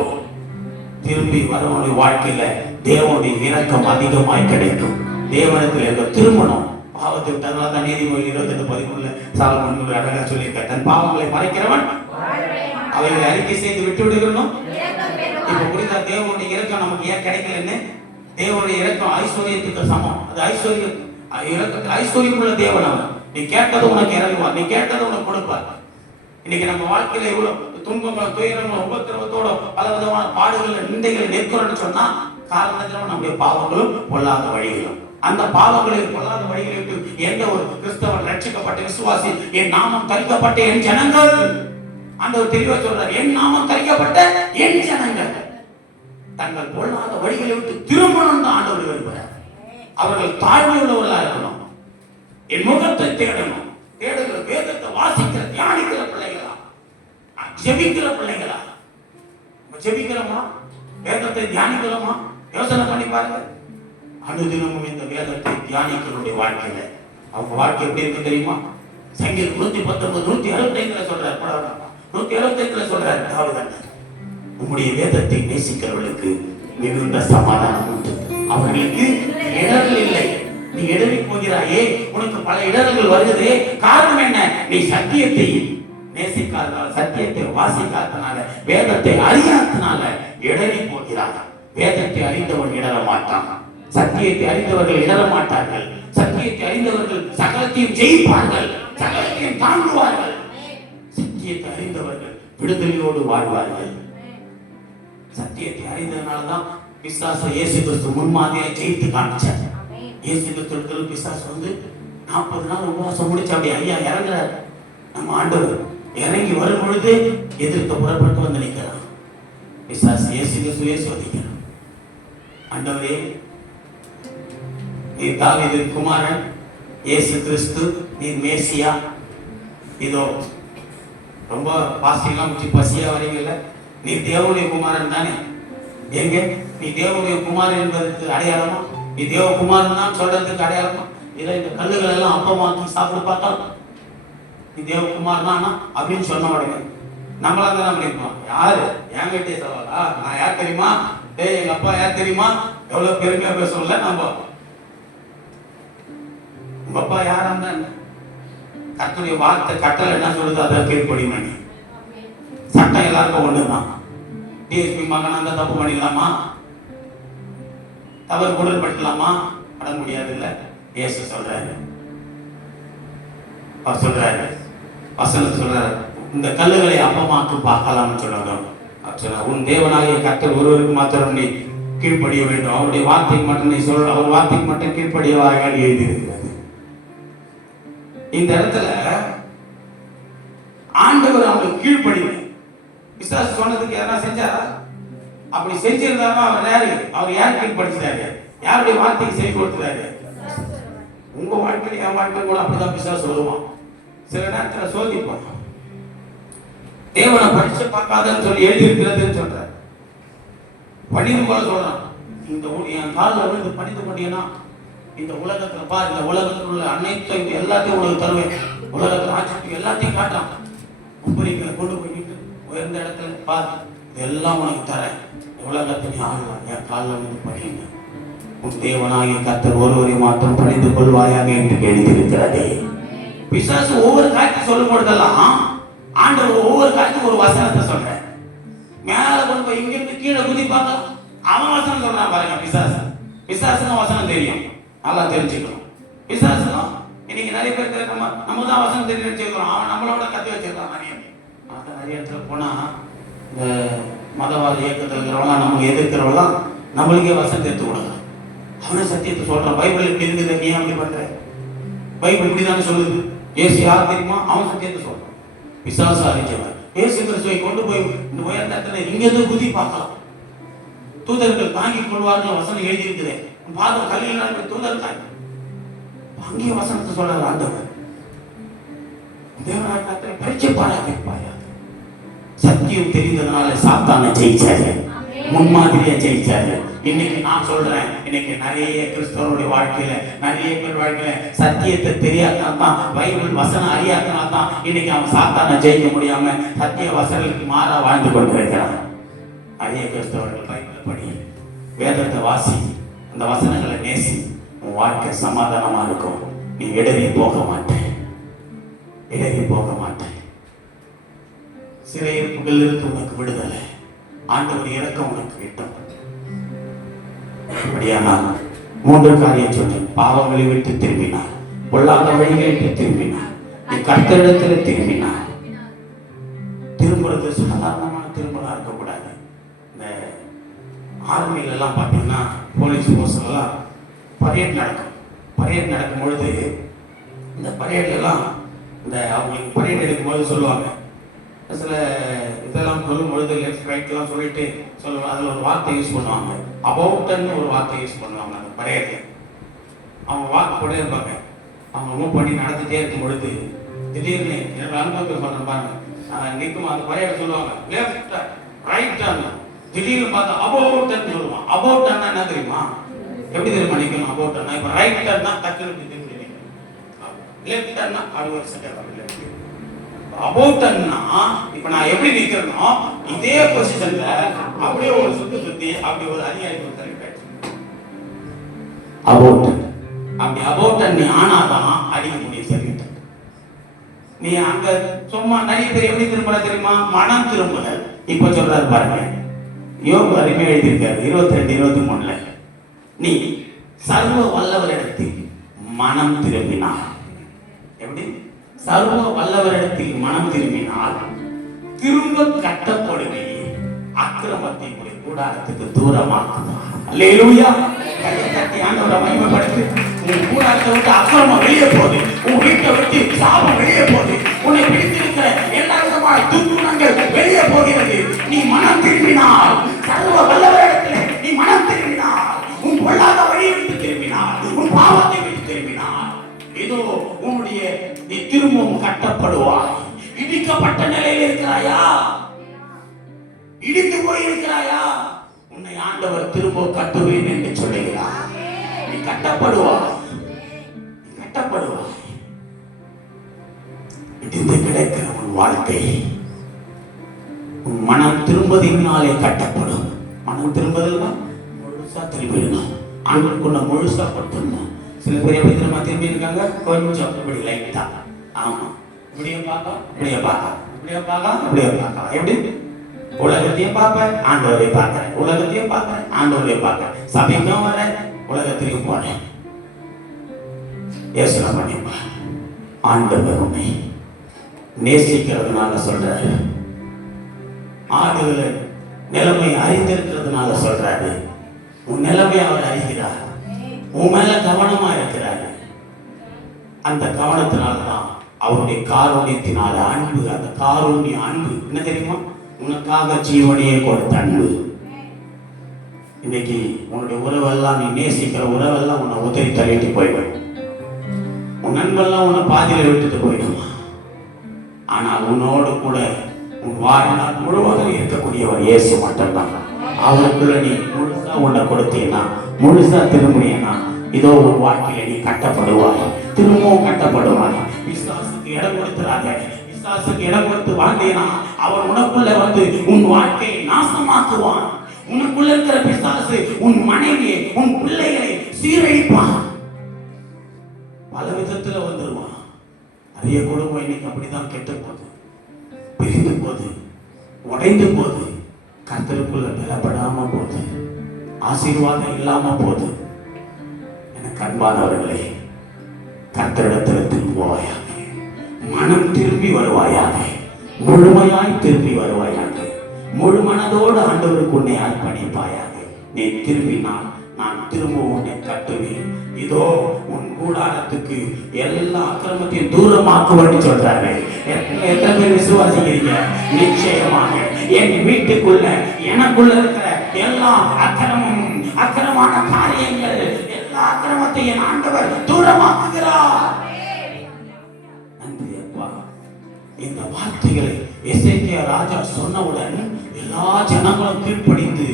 திரும்பி வரவனுடைய வாழ்க்கையில தேவனுடைய இரக்கம் அதிகமாய் கிடைக்கும். தேவனத்தில் இருக்க திருமணம் பாவத்தை விட்டதுனால தான் நீதிமொழி 28:13 சாலமோன் அழகா சொல்லியிருக்கார், தன் பாவங்களை மறைக்கிறவன் அவைகளை அறிக்கை செய்து விட்டு விடுகிறோம். இப்ப புரிதா தேவனுடைய இரக்கம் நமக்கு ஏன் கிடைக்கலன்னு? தேவனுடைய இரக்கம் ஐஸ்வர்யத்துக்கு சமம். அது ஐஸ்வர்யம் உள்ள தேவன் அவன். நீ கேட்டது உனக்கு இறங்குவார், நீ கேட்டது உனக்கு கொடுப்பார். இன்னைக்கு நம்ம வாழ்க்கையில இவ்வளவு துன்பங்கள், துயரங்கள், உபத்திரவத்தோட பல விதமான பாடுகள், நிந்தைகள் நிற்கிறோம்னு சொன்னா காரணத்திலும் நம்முடைய பாவங்களும் பொல்லாத வழிகளும். அந்த பாவங்களை பொல்லாத வழிகளை விட்டு எந்த ஒரு கிறிஸ்தவன் ரட்சிக்கப்பட்ட விசுவாசி, என் நாமம் தரிக்கப்பட்ட என் ஜனங்கள், ஆண்டவர் தெளிவா சொல்றார், என் நாமம் தரிக்கப்பட்ட என் ஜனங்கள் தங்கள் பொல்லாத வழிகளை விட்டு திரும்பணும் தான் ஆண்டவர் விரும்புகிறார். அவர்கள் தாழ்மை உள்ளவர்களா இருக்கணும், என் முகத்தை தேடணும், தேடுகிற வேதத்தை வாசிக்கிற தியானிக்கிற பிள்ளைகளா, ஜெபிக்கிற பிள்ளைகளா. ஜெபிக்கிறோமா? வேதத்தை தியானிக்கிறோமா? யோசனை பண்ணி பாருங்க. அனுதினமும் இந்த வேதத்தை தியானிக்கிறவருடைய வாழ்க்கையில அவங்க வாழ்க்கை எப்படி இருக்கு தெரியுமா? சங்கீதம் 119 165 சொல்றாரு, 175 சொல்றாரு தாவீது, உம்முடைய வேதத்தை நேசிக்கிறவர்களுக்கு மிகுந்த சமாதானம் உண்டு, அவர்களுக்கு இடர்கள் இல்லை. நீ இடறி போகிறாயே, உனக்கு பல இடர்கள் வருகிறதே, காரணம் என்ன? நீ சத்தியத்தை நேசிக்காதனால, சத்தியத்தை வாசிக்காதனால, வேதத்தை அறியாதனால இடறி போகிறார். வேதத்தை அறிந்தவன் இடர மாட்டான், சத்தியத்தை அறிந்தவர்கள் இடர மாட்டார்கள். சத்தியத்தை அறிந்தவர்கள் சகலத்தையும் ஜெயிப்பார்கள், சகலத்தையும் தாங்குவார்கள். சத்தியத்தை அறிந்தவர்கள் விடுதலையோடு வாழ்வார்கள். சத்தியத்தை அறிந்ததுனாலதான் பிசாசு இயேசு கிறிஸ்து முன்மாதிரியா ஜெயித்து காமிச்சார். இயேசு கிறிஸ்து பிசாசு 40 நாள் உபவாசம் முடிச்சு அப்படி ஐயா இறங்குறாரு. நம்ம ஆண்டவர் இறங்கி வரும் பொழுது எதிர்க்க புறப்பட்டு வந்து நிற்கிறான். பிசாசு இயேசு கிறிஸ்துவே சோதிக்கிறான். ஆண்டவரே, நீ தாவீதின் குமாரன், இயேசு கிறிஸ்து, நீ மேசியா. இதோ ரொம்ப பாசியெல்லாம் முடிச்சு பசியா வரீங்கல்ல, நீ தேவனுடைய குமாரன் தானே. எங்க நீ தேவனுடைய குமாரன் என்பதற்கு அடையாளமா, நீ தேவகுமாரன் தான் சொல்றதுக்கு அடையாளமா, இல்ல இந்த கல்லுகள் எல்லாம் அப்பமாக்கி சாப்பிட பார்த்தா நீ தேவகுமார் தானா அப்படின்னு சொன்ன உடனே நம்மளா தான் பண்ணிருப்போம். யாரு என்கிட்டே சவாலா? நான் யார் தெரியுமா? டேய், எங்க அப்பா யார் தெரியுமா? எவ்வளவு பெருமையா பேசல. நம்ம உங்க அப்பா யாரா இருந்தா என்ன? கர்த்தருடைய வார்த்தை கட்டளை என்ன சொல்லுது அதை கீழ்ப்படியுமா? நீ சட்டம் எல்லாருக்கும் ஒண்ணுதான். டிஎஸ்பி மகன் அந்த தப்பு பண்ணிடலாமா? தவறு குடல்படுத்தலாமா? பட முடியாது. இல்ல இயேசு சொல்றாரு, அவர் சொல்றாரு, வசனம் சொல்றாரு, இந்த கல்லுகளை அப்பமாக்கு பார்க்கலாம்னு சொல்றாரு. உன் தேவனாகிய கர்த்தர் ஒருவருக்கு மாத்திரம் நீ கீழ்ப்படிய வேண்டும், அவருடைய வார்த்தைக்கு மட்டும் நீ சொல்ற, அவர் வார்த்தைக்கு மட்டும் கீழ்ப்படியவாக எழுதியிருக்கிறது. இந்த இடத்துல ஆண்டவர் அவங்களுக்கு கீழ்ப்படியல. பிசாசு சொன்னதுக்கு எதனா செஞ்சாரா? அப்படி செஞ்சிருந்தாருன்னா அவர் யார் கீழ்படுத்தினாரு? யாருடைய வார்த்தைக்கு செவி கொடுத்தாரு? உங்க வாழ்க்கையில் என் வாழ்க்கையில் கூட அப்படிதான் பிசாசு வருவான். சில நேரத்தில் சோதிப்பான். தேவனை படிச்சு பார்க்காதன்னு சொல்லி எழுதி இருக்கிறதுன்னு சொல்றாரு. பணிந்து போல சொல்றான். இந்த என் காலில் விழுந்து பணிந்து கொண்டீங்கன்னா இந்த உலகத்துல பாரு, இந்த உலகத்தில் உள்ள அனைத்தையும் எல்லாத்தையும் உனக்கு தருவேன், உலகத்தில் ஆட்சி எல்லாத்தையும் காட்டான். உபரிகளை கொண்டு போயிட்டு உயர்ந்த இடத்துல பாரு, இதெல்லாம் உனக்கு தரேன், உலகத்தின் ஆழ்வான், என் காலில் வந்து படிங்க. உன் தேவனாகிய கர்த்தர் ஒருவரை மாத்திரம் பணிந்து கொள்வாயாக என்று எழுதியிருக்கிறதே. பிசாசு ஒவ்வொரு காரியத்தை சொல்லும் பொழுதெல்லாம் ஆண்டவர் ஒவ்வொரு காரியத்துக்கும் ஒரு வசனத்தை சொல்றேன். மேல கொண்டு போய் இங்கிருந்து கீழே குதிப்பாங்க, அவன் வசனம் சொல்றான் பாருங்க. பிசாசுக்கும் வசனம் தெரியும், நல்லா தெரிஞ்சுக்கணும். பிசாசுக்கும் இன்னைக்கு நிறைய பேர் நம்ம தான் வசனம் தெரியும் வச்சிருக்கிறோம், அவன் நம்மளோட கத்து வச்சிருக்கான் நிறைய. அதான் நிறைய இடத்துல போனா இந்த மதவாத இயக்கத்தில் இருக்கிறவங்க நம்ம எதிர்க்கிறவங்களாம் நம்மளுக்கே வசனம் எடுத்து கொடுங்க. அவனை சத்தியத்தை சொல்றான். பைபிள் எப்படி இருக்குது, நீ அப்படி பண்ற? பைபிள் இப்படிதானே சொல்லுது. ஏசு யார் தெரியுமா? அவன் சத்தியத்தை சொல்றான். பிசாசு அறிஞ்சவன் ஏசு கிறிஸ்துவை கொண்டு போய் இந்த உயர்ந்த இடத்துல இங்கிருந்து குதி பார்க்கலாம். தூதர்கள் தாங்கிக் கொள்வார்கள் வசனம் எழுதி இருக்குது. பாதம் கல்லில் தூதர் தாங்கி அங்கேயே வசனத்தை சொல்றாரு ஆண்டவர். தேவனாய் பரிச்சை பாராட்டிப்பாயா. சத்தியம் தெரிந்ததுனால சாத்தானை ஜெயிச்சாரு, முன்மாதிரியா ஜெயிச்சாரு. இன்னைக்கு நான் சொல்றேன், இன்னைக்கு நிறைய கிறிஸ்தவருடைய வாழ்க்கையில, நிறைய பேர் வாழ்க்கையில சத்தியத்தை தெரியாதான், பைபிள் வசனம் அறியாதான் இன்னைக்கு அவன் சாத்தானை ஜெயிக்க முடியாம சத்திய வசனங்களுக்கு மாறா வாழ்ந்து கொண்டிருக்கிறான். நிறைய கிறிஸ்தவர்கள் பைபிள் படி, வேதத்தை வாசி, அந்த வசனங்களை நேசி, உன் வாழ்க்கை சமாதானமா இருக்கும். நீ இடறி போக மாட்டேன், இடறி போக மாட்டேன். சிறையிருப்புகள் இருந்து உனக்கு விடுதலை, ஆண்டவர் இறக்கம் உனக்கு கிட்டும். அப்படியானால் 3 காரியம் சொன்னேன். பாவங்களை விட்டு திரும்பினார், பொல்லாத வழிகளை விட்டு திரும்பினார், நீ கர்த்தரிடத்தில் திரும்பினார். திரும்புறது சாதாரணமான திரும்பலாம் இருக்கக்கூடாது. இந்த ஆர்மியில எல்லாம் பார்த்தீங்கன்னா போலீஸ் போர்ஸ் எல்லாம் பரேட் நடக்கும். பரேட் நடக்கும் பொழுது இந்த பரேட்ல எல்லாம் இந்த அவங்களுக்கு பரேட் எடுக்கும்போது சொல்லுவாங்க, சில இதெல்லாம் சொல்லும் பொழுது லெஃப்ட் ரைட்லாம் சொல்லிட்டு சொல்லுவாங்க. அதில் ஒரு வார்த்தை யூஸ் பண்ணுவாங்க, அபவுட்ன்னு ஒரு வார்த்தை யூஸ் பண்ணுவாங்க. அந்த பரேட்ல அவங்க வாக்கு போட்டே இருப்பாங்க. அவங்க மூவ் பண்ணி நடந்துகிட்டே இருக்கும் பொழுது திடீர்னு என்னோட அனுபவத்தில் சொல்றேன் பாருங்க, நிற்கும் அந்த பரேட் சொல்லுவாங்க லெஃப்ட் ரைட், திடீர்னு பார்த்தா அபவுட்ன்னு சொல்லுவான். அபவுட்னா என்ன தெரியுமா? எப்படி தெரியுமா நிற்கணும்? அபவுட்னா இப்போ ரைட் தான் டக்குன்னு திரும்பி நிற்கணும், லெஃப்ட்னா அது ஒரு செகண்ட். அபவுட்னா இப்ப நான் எப்படி நிக்கிறேனோ இதே பொசிஷன்ல அப்படியே ஒரு சுத்தி அப்படி ஒரு அதிகாரி அபவுட். அப்படி அபவுட் நீ ஆனாதான் அடிக்க முடியும். சரிட்டு நீ அங்க சும்மா நிறைய பேர் எப்படி திரும்பல தெரியுமா? மனம் திரும்புதல். இப்ப சொல்றாரு பாருங்க, யோபு அருமையா எழுதியிருக்காரு 22:23. நீ சர்வ வல்லவரிடத்தில் மனம் திரும்பினார். எப்படி? சர்வ வல்லவரிடத்தில் மனம் திரும்பினால் திரும்ப கட்டப்படுவே அக்கிரமத்தை உடைய கூடாரத்துக்கு தூரமாக்குவார். அல்லேலூயா. கையை தட்டி ஆண்டவரை மகிமைப்படுத்து. உன் கூடாரத்தை விட்டு அக்கிரமம் வெளியே போகுது, உன் வீட்டை விட்டு சாபம் வெளியே போகுது, உன்னை பிடித்திருக்கிற எல்லா விதமான துன்பங்கள் வெளியே போகிறது. நீ மனம் திரும்பினால், சர்வ வல்லவரிடத்திலே நீ மனம் திரும்பினால், உன் பொல்லாத வழியை விட்டு திரும்பினால், உன் பாவத்தை விட்டு திரும்பினால், இதோ உன்னுடைய நீ திரும்பவும் கட்டப்படுவாய். இடிக்கப்பட்ட நிலையில் இருக்கிறாயா? இடித்து போயிருக்கிறாயா? உன்னை ஆண்டவர் திரும்ப கட்டுவேன் என்று சொல்லுகிறார். நீ கட்டப்படுவாய், கட்டப்படுவாய். இடிந்து கிடக்கிற உன் வாழ்க்கை உன் மனம் திரும்பதினாலே கட்டப்படும். மனம் திரும்பதில்னா முழுசா திரும்பிடணும். ஆண்டுக்குள்ள முழுசா பட்டுணும். சில பேர் எப்படி திரும்பி இருக்காங்க, கொஞ்சம் இப்படி லைட்டா. ஆமா, இப்படியே பார்க்கலாம், இப்படியே பார்க்கலாம், இப்படியே பார்க்கலாம், இப்படியே பார்க்கலாம். எப்படி? உலகத்தையும் பார்ப்பேன், ஆண்டவரை பார்க்கிறேன், உலகத்தையும் பார்க்கிறேன், ஆண்டவரை பார்க்கிறேன், சபைக்கும் வரேன், உலகத்திலையும் போறேன். யோசனை பண்ணிப்பா. ஆண்டவர் உன்னை நேசிக்கிறதுனால சொல்றாரு. ஆடுகளை நிலைமை அறிந்திருக்கிறதுனால சொல்றாரு. உன் நிலைமை அவர் அறிகிறார். உன் மேல கவனமா இருக்கிறாரு. அந்த கவனத்தினால்தான் அவருடைய காருண்யத்தினால அன்பு, அந்த காருண்ய அன்பு என்ன தெரியுமா? உனக்காக ஜீவனையே கொடுத்த அன்பு. இன்னைக்கு உன்னுடைய உறவெல்லாம், நீ நேசிக்கிற உறவெல்லாம் உன்னை உதறி தள்ளிட்டு போயிடும். உன் நண்பெல்லாம் உன்னை பாதியில விட்டுட்டு போயிடும். ஆனால் உன்னோடு கூட உன் வாழ்நாள் முழுவதும் இருக்கக்கூடியவர் இயேசு மட்டும்தான். அவருக்குள்ள நீ முழுசா உன்னை கொடுத்தீங்கன்னா, முழுசா திரும்பினா, இதோ ஒரு வாழ்க்கையில நீ கட்டப்படுவாய், திரும்பவும் கட்டப்படுவாய். விசுவாசுக்கு இடம் கொடுத்துறாங்க. விசுவாசுக்கு இடம் கொடுத்து வாழ்ந்தீனா அவர் உனக்குள்ள வந்து உன் வாழ்க்கையை நாசமாக்குவான். உனக்குள்ள இருக்கிற பிசாசு உன் மனைவியை, உன் பிள்ளைகளை சீரழிப்பான். பல விதத்துல வந்துருவான். நிறைய குடும்பம் இன்னைக்கு அப்படிதான் கெட்டு போகுது, பிரிந்து போகுது, உடைந்து போகுது, கர்த்தருக்குள்ள பலப்படாம போகுது, ஆசீர்வாதம் இல்லாம போகுது. எனக்கு அன்பானவர்களே, கர்த்தரிடத்தில் திரும்புவாயாக, மனம் திரும்பி வருவாயாக, முழுமையாய் திரும்பி வருவாயாக, முழு மனதோடு ஆண்டவருக்கு உன்னை அர்ப்பணிப்பாயாக. நீ திரும்பினால் நான் திரும்ப உன்னை கட்டுவேன். இதோ உன் கூடாரத்துக்கு எல்லா அக்கிரமத்தையும் தூரமாக்குவேன்னு சொல்றாரு. எத்தனை பேர் விசுவாசிக்கிறீங்க? நிச்சயமாக என் வீட்டுக்குள்ள, எனக்குள்ள இருக்கிற எல்லா அக்கிரமும், அக்கிரமான காரியங்கள், எல்லா அக்கிரமத்தையும் என் ஆண்டவர் தூரமாக்குகிறார். நன்றி அப்பா. இந்த வார்த்தைகளை எசேக்கியா ராஜா சொன்னவுடன் எல்லா ஜனங்களும் கீழ்ப்படிந்து,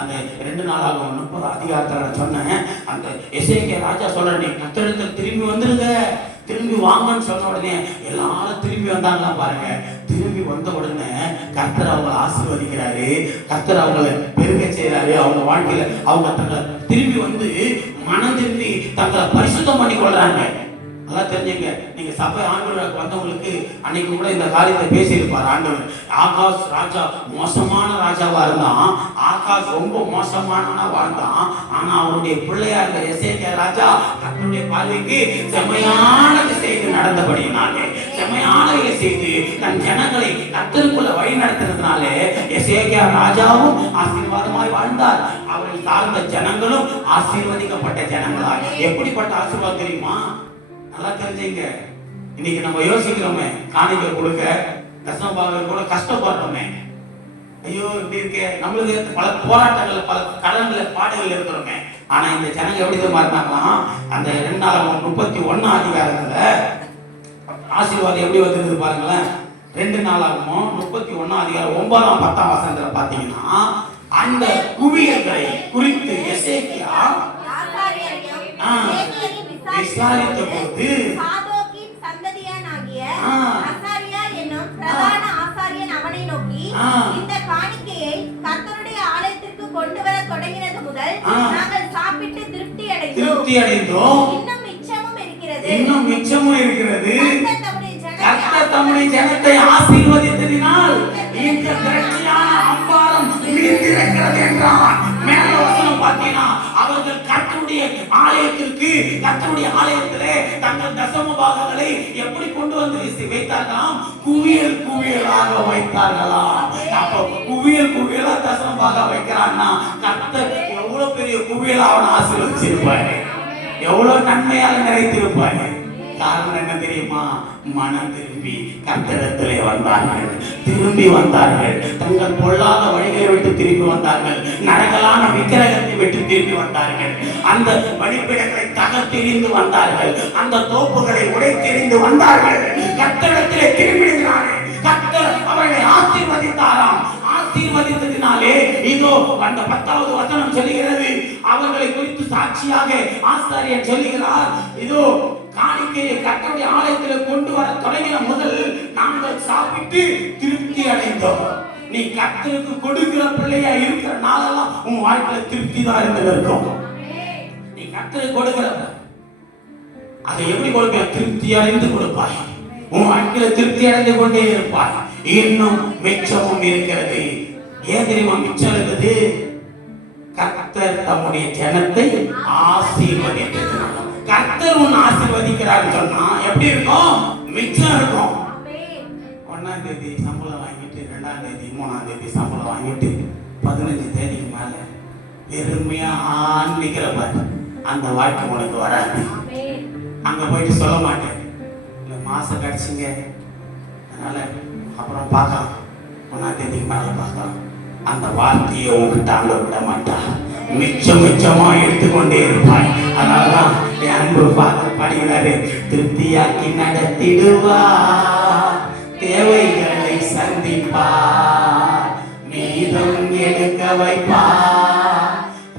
அந்த 2 நாளாகவும் 30 அதிகாரத்தில் சொன்னேன். அந்த எசேக்கியா ராஜா சொல்ற, நீ கர்த்தரிடத்தில் திரும்பி வந்துருங்க, திரும்பி வாங்கன்னு சொன்ன உடனே எல்லாரும் திரும்பி வந்தாங்களா பாருங்க. திரும்பி வந்த உடனே கர்த்தர் அவங்களை ஆசீர்வதிக்கிறாரு, கர்த்தர் அவங்களை பெருக செய்யறாரு. அவங்க வாழ்க்கையில அவங்க தங்களை திரும்பி வந்து மனம் திரும்பி தங்களை பரிசுத்தம் பண்ணி கொள்றாங்க. நல்லா தெரிஞ்சுங்க. நீங்க சபை ஆண்டவருக்கு வந்தவங்களுக்கு அன்னைக்கு கூட இந்த காரியத்தை பேசியிருப்பார் ஆண்டவர். ஆகாஷ் ராஜா மோசமான ராஜாவா இருந்தான். ஆகாஷ் ரொம்ப மோசமானவனா வாழ்ந்தான். ஆனா அவருடைய பிள்ளையா இருந்த எசேக்கியா ராஜா கர்த்தருடைய பார்வைக்கு செம்மையானதை செய்து நடந்தபடியினாலே, செம்மையானதை செய்து தன் ஜனங்களை கர்த்தருக்குள்ள வழி நடத்தினதுனாலே எசேக்கியா ராஜாவும் ஆசீர்வாதமாய் வாழ்ந்தார். அவரை சார்ந்த ஜனங்களும் ஆசீர்வதிக்கப்பட்ட ஜனங்களாய். எப்படிப்பட்ட ஆசீர்வாதம் தெரியுமா? நல்லா தெரிஞ்சுங்க. இன்னைக்கு நம்ம யோசிக்கிறோமே, காணிக்கை கொடுக்க தசமபாகம் கூட கஷ்டப்படுறோமே, ஐயோ இப்படி இருக்கே, நம்மளுக்கு பல போராட்டங்கள், பல கடன்களை, பாடுகள் இருக்கிறோமே. ஆனா இந்த ஜனங்க எப்படி மாறினாங்கன்னா, அந்த 2 அதிகாரத்துல ஆசீர்வாதம் எப்படி வந்திருக்குது பாருங்களேன். 2 நாளாகவும் 31 அதிகாரம் 9, 10 வசனத்துல பாத்தீங்கன்னா, அந்த குவியல்களை குறித்து எசேக்கியா விசாரித்த போது சாதோக்கின் சந்ததியானாகிய அசாரியா என்னும் பிரதான ஆசாரியன் அவனை நோக்கி, இந்த காணிக்கையை கர்த்தருடைய ஆலயத்திற்கு கொண்டு வர தொடங்கினது முதல் நாங்கள் சாப்பிட்டு திருப்தி அடைந்தோம். இன்னும் மிச்சமும் இருக்கிறது. கர்த்தர் தம்முடைய ஜனத்தை ஆசீர்வதித்ததினால் இந்த திரட்சியான அம்பாரம் மீந்திருக்கிறது என்றான். மேல வசனம் பார்த்தீங்கன்னா, அவர்கள் கர்த்தருடைய ஆலய ஆலயத்திற்கு, கர்த்தருடைய ஆலயத்திலே தங்கள் தசம பாகங்களை எப்படி கொண்டு வந்து வைத்தார்களாம்? குவியல் குவியலாக வைத்தார்களாம். அப்ப குவியல் குவியலா தசம பாகம் வைக்கிறான்னா கர்த்தர் எவ்வளவு பெரிய குவியலா அவனை ஆசீர்வதிச்சிருப்பாரு, எவ்வளவு நன்மையால நிறைத்திருப்பாரு. காரணம் என்ன தெரியுமா? மனம் திரும்பி கர்த்தரிடத்திலே வந்தார்கள், திரும்பி வந்தார்கள், தங்கள் பொல்லாத வழிகளை விட்டு திரும்பி வந்தார்கள், நரகலான விக்கிரகத்தை விட்டு திரும்பி வந்தார்கள், அந்த வழிபீடங்களை தகர்த்தெறிந்து வந்தார்கள், அந்த தோப்புகளை உடைத்தெறிந்து வந்தார்கள், கர்த்தரிடத்திலே திரும்பினார்கள். கர்த்தர் அவர்களை ஆசீர்வதித்தாராம். ஆசீர்வதித்ததினாலே இதோ அந்த 10வது வசனம் சொல்லுகிறது, அவர்களை குறித்து சாட்சியாக ஆசாரியர் சொல்லுகிறார், இதோ காணிக்கையை கர்த்தருடைய ஆலயத்தில் கொண்டு வர தொடங்கின முதல் நாங்கள் சாப்பிட்டு திருப்தி அடைந்தோம். நீ கர்த்தருக்கு கொடுக்கிற பிள்ளையா இருக்கிற நாளெல்லாம் உன் வாழ்க்கையில திருப்தி தான் இருந்திருக்கும். நீ கர்த்தருக்கு கொடுக்கிற அதை எப்படி கொடுப்ப? திருப்தி அடைந்து கொடுப்பாய். உன் வாழ்க்கையில திருப்தி அடைந்து கொண்டே இருப்பாய். இன்னும் மிச்சமும் இருக்கிறது. ஏன் தெரியுமா மிச்சம் இருக்குது? கர்த்தர் தம்முடைய ஜனத்தை ஆசீர்வதித்ததுனால. கர்த்தர் உன்னை ஆசீர்வதிக்கிறார் சொன்னா எப்படி இருக்கும்? மிச்சம் இருக்கும். 1ஆம் தேதி சம்பளம் வாங்கிட்டு 2ஆம் தேதி 3ஆம் தேதி சம்பளம் வாங்கிட்டு 15 தேதிக்கு மேல பெருமையா ஆன்மிக்கிற பாரு, அந்த வாழ்க்கை உனக்கு வராது. அங்க போயிட்டு சொல்ல மாட்டேன், இந்த மாசம் கடிச்சிங்க அதனால அப்புறம் பார்க்கலாம், 1ஆம் தேதிக்கு மேல பார்க்கலாம். அந்த வார்த்தையை உங்ககிட்ட ஆள விட மாட்டா. மிச்சம் மிச்சமா எடுத்துக்கொண்டே இருப்பாய். அதனாலதான் என் அன்பு பாடுகிறாரு, திருப்தியாக்கி நடத்திடுவா, தேவைகளை சந்திப்பா, மீதம் எடுக்க வைப்பா,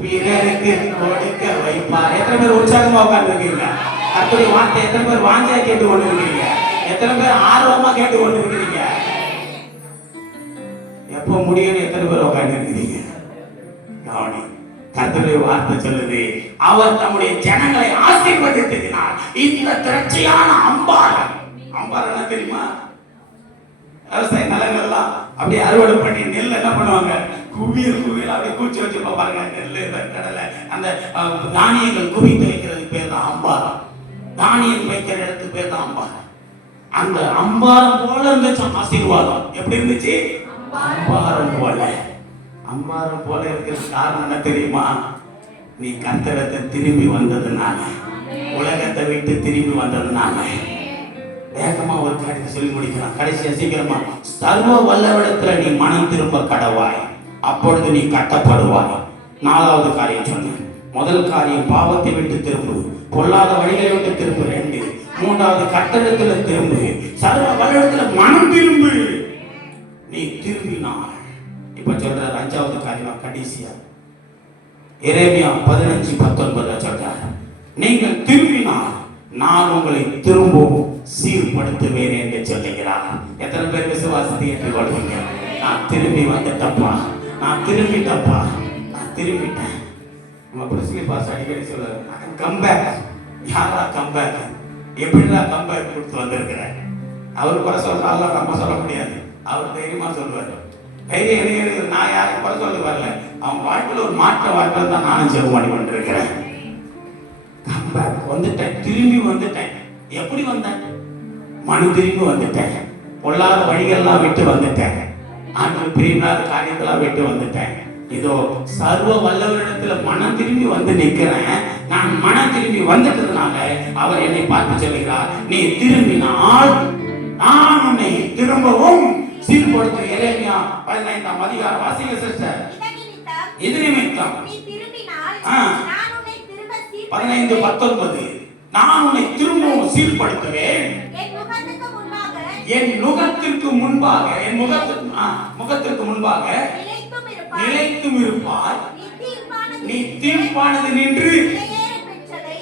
பிறருக்கு கொடுக்க வைப்பா. எத்தனை பேர் உற்சாகமா உட்கார்ந்து இருக்கீங்க? அப்படி வார்த்தை எத்தனை பேர் வாஞ்சியா கேட்டு கொண்டு இருக்கிறீங்க? எத்தனை பேர் ஆர்வமா கேட்டு கொண்டு இருக்கிறீங்க? எப்போ முடியும்னு எத்தனை பேர் உட்கார்ந்து இருக்கிறீங்க? கவனி, கர்த்தருடைய வார்த்தை சொல்லுது, அவர் தம்முடைய ஜனங்களை ஆசீர்வதித்ததினால் இந்த திரட்சியான அம்பாரம். அம்பாரம் என்ன தெரியுமா? விவசாய நிலங்கள்லாம் அப்படியே அறுவடை பண்ணி நெல் என்ன பண்ணுவாங்க? குவியல் குவியல் அப்படியே கூச்சி வச்சு பாப்பாங்க. நெல் கடலை அந்த தானியங்கள் குவித்து வைக்கிறதுக்கு பேர் தான் அம்பாரம். தானியம் வைக்கிற இடத்துக்கு பேர் தான் அம்பாரம். அந்த அம்பாரம் போல இருந்துச்சு ஆசீர்வாதம். எப்படி இருந்துச்சு? அம்பாரம் போல. அம்பாரம் போல இருக்கிற காரணம் என்ன தெரியுமா? நீ கர்த்தரத்தை திரும்பி வந்ததுனால, உலகத்தை விட்டு திரும்பி வந்ததுனால. வேகமா ஒரு காரியத்தை சொல்லி முடிக்கலாம், கடைசியா சீக்கிரமா. சர்வ வல்லவிடத்துல நீ மனம் திரும்ப கடவாய், அப்பொழுது நீ கட்டப்படுவாய். 4வது காரியம் சொன்னேன். முதல் காரியம் பாவத்தை விட்டு திரும்பு, பொல்லாத வழிகளை விட்டு திரும்பு. 2, 3வது கர்த்தரிடத்துல திரும்பு, சர்வ வல்லவிடத்துல மனம் திரும்பு. நீ திரும்பினாய். இப்ப சொல்ற 5வது காரியம் கடைசியா எரேமியா 15:19 சொல்றார், நீங்கள் திரும்பினால் நான் உங்களை திரும்பவும் சீர்படுத்துவேன் என்று சொல்லுகிறார். எத்தனை பேர் விசுவாசத்தை ஏற்றுக்கொள்வீங்க? நான் திரும்பி வந்துட்டப்பா, நான் திரும்பிட்டப்பா, நான் திரும்பிட்டேன். நம்ம பிரசிலி பாஸ் அடிக்கடி சொல்லுவாங்க, கம்பேக். யாரா கம்பேக்? எப்படிடா கம்பேக் கொடுத்து வந்திருக்கிறேன்? அவர் குறை சொல்றாங்க, நம்ம சொல்ல முடியாது. அவர் தைரியமா சொல்லுவார். தைரியம் நான் யாரும் குறை சொல்ல வரல, அவன் வாழ்க்கையில் ஒரு மாற்றம் வாழ்க்கை தான் நானும் செலவு பண்ணி கொண்டிருக்கிறேன். கம்பேக் வந்துட்டேன், திரும்பி வந்துட்டேன். எப்படி வந்தேன்? மனம் திரும்பி வந்துட்டேன். பொல்லாத வழிகள்லாம் விட்டு வந்துட்டேன். ஆண்டு பிரிவினாத காரியத்தெல்லாம் விட்டு வந்துட்டேன். இதோ சர்வ வல்லவரிடத்துல மனம் திரும்பி வந்து நிற்கிறேன். நான் மனம் திரும்பி வந்துட்டதுனால அவர் என்னை பார்த்து சொல்லுகிறார், நீ திரும்பினால் நான் உன்னை திரும்பவும் சீர்படுத்த. எரேமியா 15ஆம் அதிகாரம் வாசிங்க சிஸ்டர். இது நிமித்தம் நீ திரும்பினால் நான் உன்னை திரும்ப 15:19 நான் உன்னை திரும்பவும் சீர்படுத்துவேன். என் முகத்திற்கு முன்பாக என் முகத்திற்கு முன்பாக நிலைத்தும் இருப்பார். நீ தீர்ப்பானது நின்று.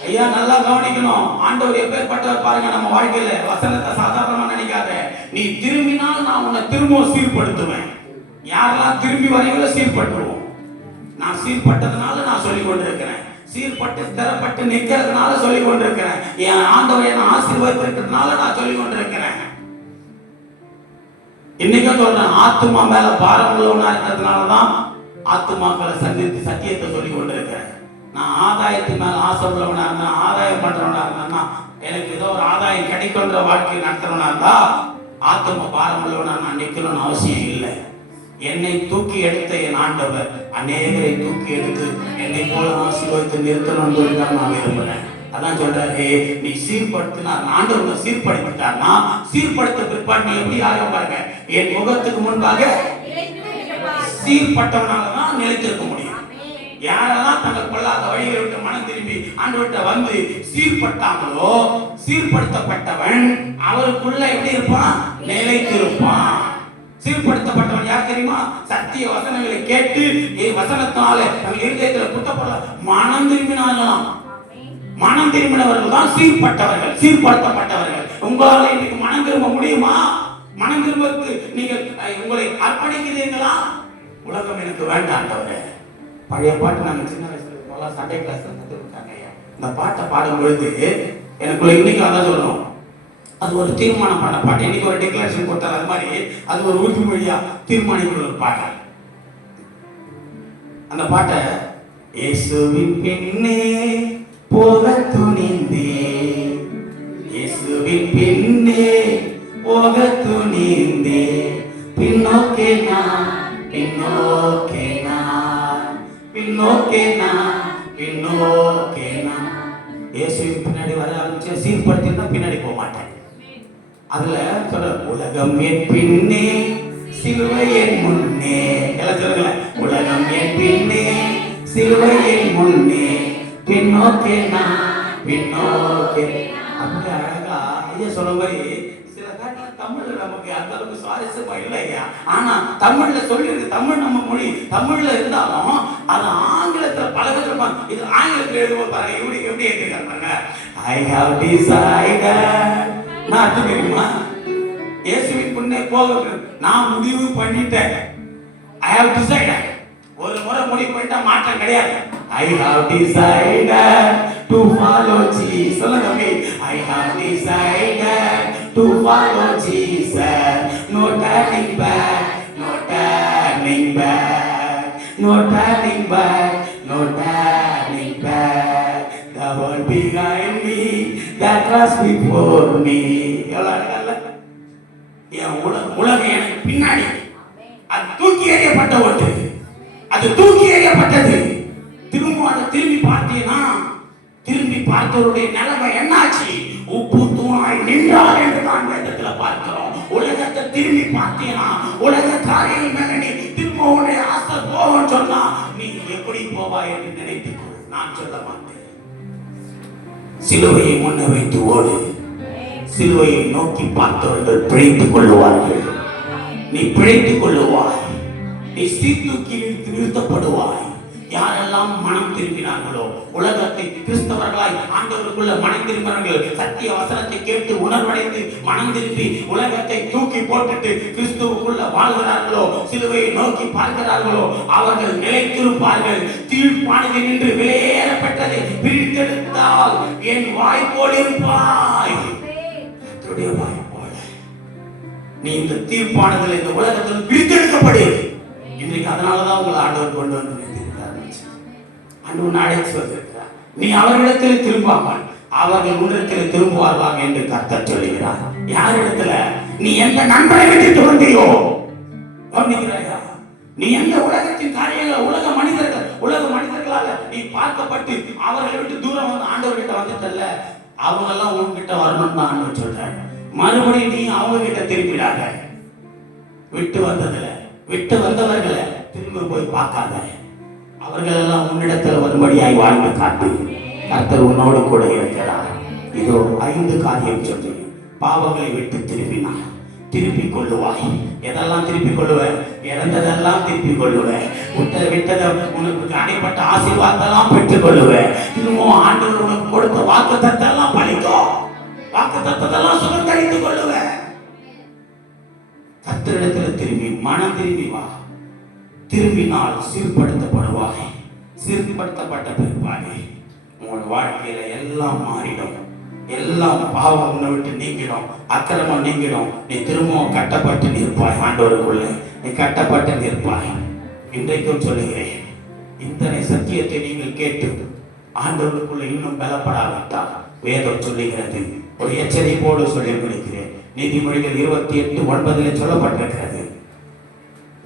ஐயா நல்லா கவனிக்கணும். ஆண்டவர் எப்பேற்பட்டவர் பாருங்க. நம்ம வாழ்க்கையில வசனத்தை சாதாரணமா நினைக்காத. நீ திரும்பினால் நான் உன்னை திரும்பவும் சீர்படுத்துவேன். யாரெல்லாம் திரும்பி வரீங்களோ சீர்படுத்துவோம். நான் சீர்பட்டதுனால நான் சொல்லிக் கொண்டிருக்கிறேன். சீர்பட்டு ஸ்திரப்பட்டு நிற்கிறதுனால சொல்லிக் கொண்டிருக்கிறேன். என் ஆண்டவர் என்னை ஆசீர்வதிக்கிறதுனால நான் சொல்லிக் கொண்டிருக்கிறேன். இன்னைக்கும் சொல்றேன், ஆத்துமா மேல பாரம் உள்ளவனா இருக்கிறதுனாலதான் ஆத்துமாக்களை சந்தித்து சத்தியத்தை சொல்லிக் கொண்டிருக்கிறேன். நான் ஆதாயத்தின் மேல ஆசை உள்ளவனா இருந்தா, ஆதாயம் பண்றவனா இருந்தா, எனக்கு ஏதோ ஒரு ஆதாயம் கிடைக்கும்ன்ற வாழ்க்கையை நடத்துறவனா இருந்தா ஆத்ம பாரம் உள்ளவனா நான் நிக்கணும்னு அவசியம் இல்லை. என்னை தூக்கி எடுத்த என் ஆண்டவர் அநேகரை தூக்கி எடுத்து என்னை போல ஆசீர்வதித்து நிறுத்தணும்னு சொல்லிதான் நான் விரும்புறேன். அதான் சொல்றாரு, நீ சீர்படுத்தினா ஆண்டவர் சீர்படுத்திட்டார்னா சீர்படுத்த பிற்பாடு நீ எப்படி ஆகும் பாருங்க. என் முகத்துக்கு முன்பாக சீர்பட்டவனாலதான் நிலைத்திருக்க முடியும். யாரெல்லாம் தங்கள் கொள்ளாத வழிகளை விட்டு மனம் திரும்பி ஆண்டவர்கிட்ட வந்து சீர்பட்டாங்களோ, சீர்படுத்தப்பட்டவன் அவருக்குள்ள எப்படி இருப்பான்? நிலைத்திருப்பான். சீர்படுத்தப்பட்டவன் யார் தெரியுமா? சத்திய வசனங்களை கேட்டு வசனத்தினால தங்கள் இருதயத்துல குத்தப்பட மனம் திரும்பினார்களாம். மனம் திரும்பினவர்கள் தான் சீர்பட்டவர்கள், சீர்படுத்தப்பட்டவர்கள். உங்களால் இன்னைக்கு மனம் திரும்ப முடியுமா? மனம் திரும்புவதற்கு நீங்கள் உங்களை அர்ப்பணிக்கிறீர்களா? உலகம் எனக்கு வேண்டாண்டவரே. பழைய பாட்டு நாங்கள் சின்ன வயசுல சண்டே கிளாஸ் கற்றுக்கிட்டாங்க. இந்த பாட்டை பாடும் பொழுது எனக்குள்ள இன்னைக்கு அதான் சொல்லணும், அது ஒரு தீர்மானம் பண்ண பாட்டு. இன்னைக்கு ஒரு டிக்ளரேஷன் கொடுத்தாரு, அது மாதிரி அது ஒரு உறுதிமொழியா தீர்மானிக்கிற ஒரு பாட்டு. அந்த பாட்டை இயேசுவின் பின்னே போக துணிந்தே, இயேசுவின் பின்னே போக துணிந்தே, பின்னோக்கே நான், பின்னோக்கே நான், பின்னோக்கே நான், பின்னோக்கே நான். இயேசுவின் பின்னாடி வர ஆரம்பிச்சு சீர்படுத்தினா பின்னாடி போக மாட்டேன். அதுல சொல்ற உலகம் என் பின்னே சிலுவை என் முன்னே, எல்லாம் சொல்லுங்கள, உலகம் என் பின்னே சிலுவை என் முன்னே, பின்னோக்கே நான், பின்னோக்கே. அப்படி அழகா ஐயா சொல்ற மாதிரி சில காட்டுல தமிழ்ல நமக்கு அந்த அளவுக்கு சுவாரஸ்யமா இல்லையா? ஆனா தமிழ்ல சொல்லியிருக்கு. தமிழ் நம்ம மொழி, தமிழ்ல இருந்தாலும் அது ஆங்கிலத்துல பழகுறப்ப இது ஆங்கிலத்துல எழுதும்போது பாருங்க எப்படி எழுதிருக்காங்க. I have decided, நான் தெரியுமா, இயேசுவின் முன்னே போக நான் முடிவு பண்ணிட்டேன். I have decided. ஒரு முறை முடிவு பண்ணிட்டா மாற்றம் கிடையாது. I have decided to follow Jesus. சொல்லுங்க, I have decided to follow Jesus. No turning back, no turning back, no turning back, no turning back. The world behind me, the cross before me. என் உலகம் எனக்கு பின்னாடி, அது தூக்கி எறியப்பட்ட ஒன்று, அது தூக்கி எறியப்பட்டது. திரும்ப அதை திரும்பி பார்த்தீங்கன்னா, திரும்பி பார்த்தவருடைய நிலைமை என்னாச்சு? உப்பு தூணாய் நின்றார் என்று நான் வேதத்துல பார்க்கிறோம். உலகத்தை திரும்பி பார்த்தீங்கன்னா, உலக காரியம் மேல நீ திரும்ப உன்னுடைய ஆசை போகும் சொன்னா நீ எப்படி போவாய் என்று நினைத்துக்கொள். நான் சொல்ல மாட்டேன். சிலுவையை முன்ன வைத்து ஓடு. சிலுவையை நோக்கி பார்த்தவர்கள் பிழைத்துக் கொள்ளுவார்கள். நீ பிழைத்துக் கொள்ளுவாய். நீ சீர்தூக்கி நிறுத்தப்படுவாய். யாரெல்லாம் மனம் திரும்பினார்களோ, உலகத்தை கிறிஸ்தவர்களாய் ஆண்டவருக்குள்ள மனம் திரும்பினார்கள், சத்திய வசனத்தை கேட்டு உணர்வடைந்து மனம் திரும்பி உலகத்தை தூக்கி போட்டுட்டு கிறிஸ்துவுக்குள்ள வாழ்கிறார்களோ, சிலுவையை நோக்கி பார்க்கிறார்களோ, அவர்கள் நிலைத்திருப்பார்கள். தீர்ப்பானது நின்று வெளியேறப்பட்டதை பிரித்தெடுத்தால் என் வாய் போல் இருப்பாய். கர்த்தருடைய வாய் போல நீ இந்த தீர்ப்பானதில் இந்த உலகத்தில் பிரித்தெடுக்கப்படு. இன்றைக்கு அதனாலதான் உங்களை ஆண்டவர் கொண்டு வந்து அழைத்து வந்திருக்கிறார். நீ அவர்களிடத்தில் திரும்பாமல் அவர்கள் உன்னிடத்தில் திரும்புவார்கள் என்று கர்த்தர் சொல்லுகிறார். யாரிடத்துல? நீ எந்த நண்பனை விட்டு வந்தியோ, கவனிக்கிறாயா? நீ எந்த உலகத்தின் காரியங்கள், உலக மனிதர்களால நீ பார்க்கப்பட்டு அவர்களை விட்டு தூரம் வந்து ஆண்டவர்கிட்ட வந்துட்டல்ல, அவங்க எல்லாம் உன்கிட்ட வரணும்னு ஆண்டவர் சொல்றாரு. மறுபடியும் நீ அவங்க கிட்ட திரும்பிடாத. விட்டு வந்தவர்களை திரும்ப போய் பார்க்காத. அவர்கள் எல்லாம் உன்னிடத்தில் வரும்படியாய் வாழ்ந்து காட்டு. கர்த்தர் உன்னோடு கூட இருக்கிறார். இதோ 5 காரியம் சொல்லி பாவங்களை விட்டு திரும்பினார். திருப்பிக் கொள்ளுவாய். எதெல்லாம் திருப்பிக் கொள்ளுவேன்? இறந்ததெல்லாம் திருப்பிக் கொள்ளுவேன். விட்டதை உனக்கு அடைப்பட்ட ஆசீர்வாதத்தெல்லாம் பெற்றுக் கொள்ளுவேன். இன்னும் ஆண்டவர் உனக்கு கொடுத்த வாக்குத்தத்தெல்லாம் பலிக்கும். வாக்குத்தத்தெல்லாம் சுகந்தரித்துக் கொள்ளுவேன். கர்த்தரிடத்தில் திரும்பி மனம் திரும்பி வா. திரும்பினால் சீர்படுத்தப்படுவாய். சீர்படுத்தப்பட்ட பிற்பாடு உங்கள் வாழ்க்கையில எல்லாம் மாறிடும். எல்லாம் பாவம் உன்னை விட்டு நீங்கிடும், அக்கிரமம் நீங்கிடும். நீ திரும்பவும் கட்டப்பட்டு நிற்பாய். ஆண்டவருக்குள்ள நீ கட்டப்பட்டு நிற்பாய். இன்றைக்கும் சொல்லுகிறேன், இத்தனை சத்தியத்தை நீங்கள் கேட்டு ஆண்டவருக்குள்ள இன்னும் பலப்படாவிட்டால் வேதம் சொல்லுகிறது, ஒரு எச்சரிப்போடு சொல்லி முடிக்கிறேன். நீதிமொழிகள் 28:9 சொல்லப்பட்டிருக்கிறது,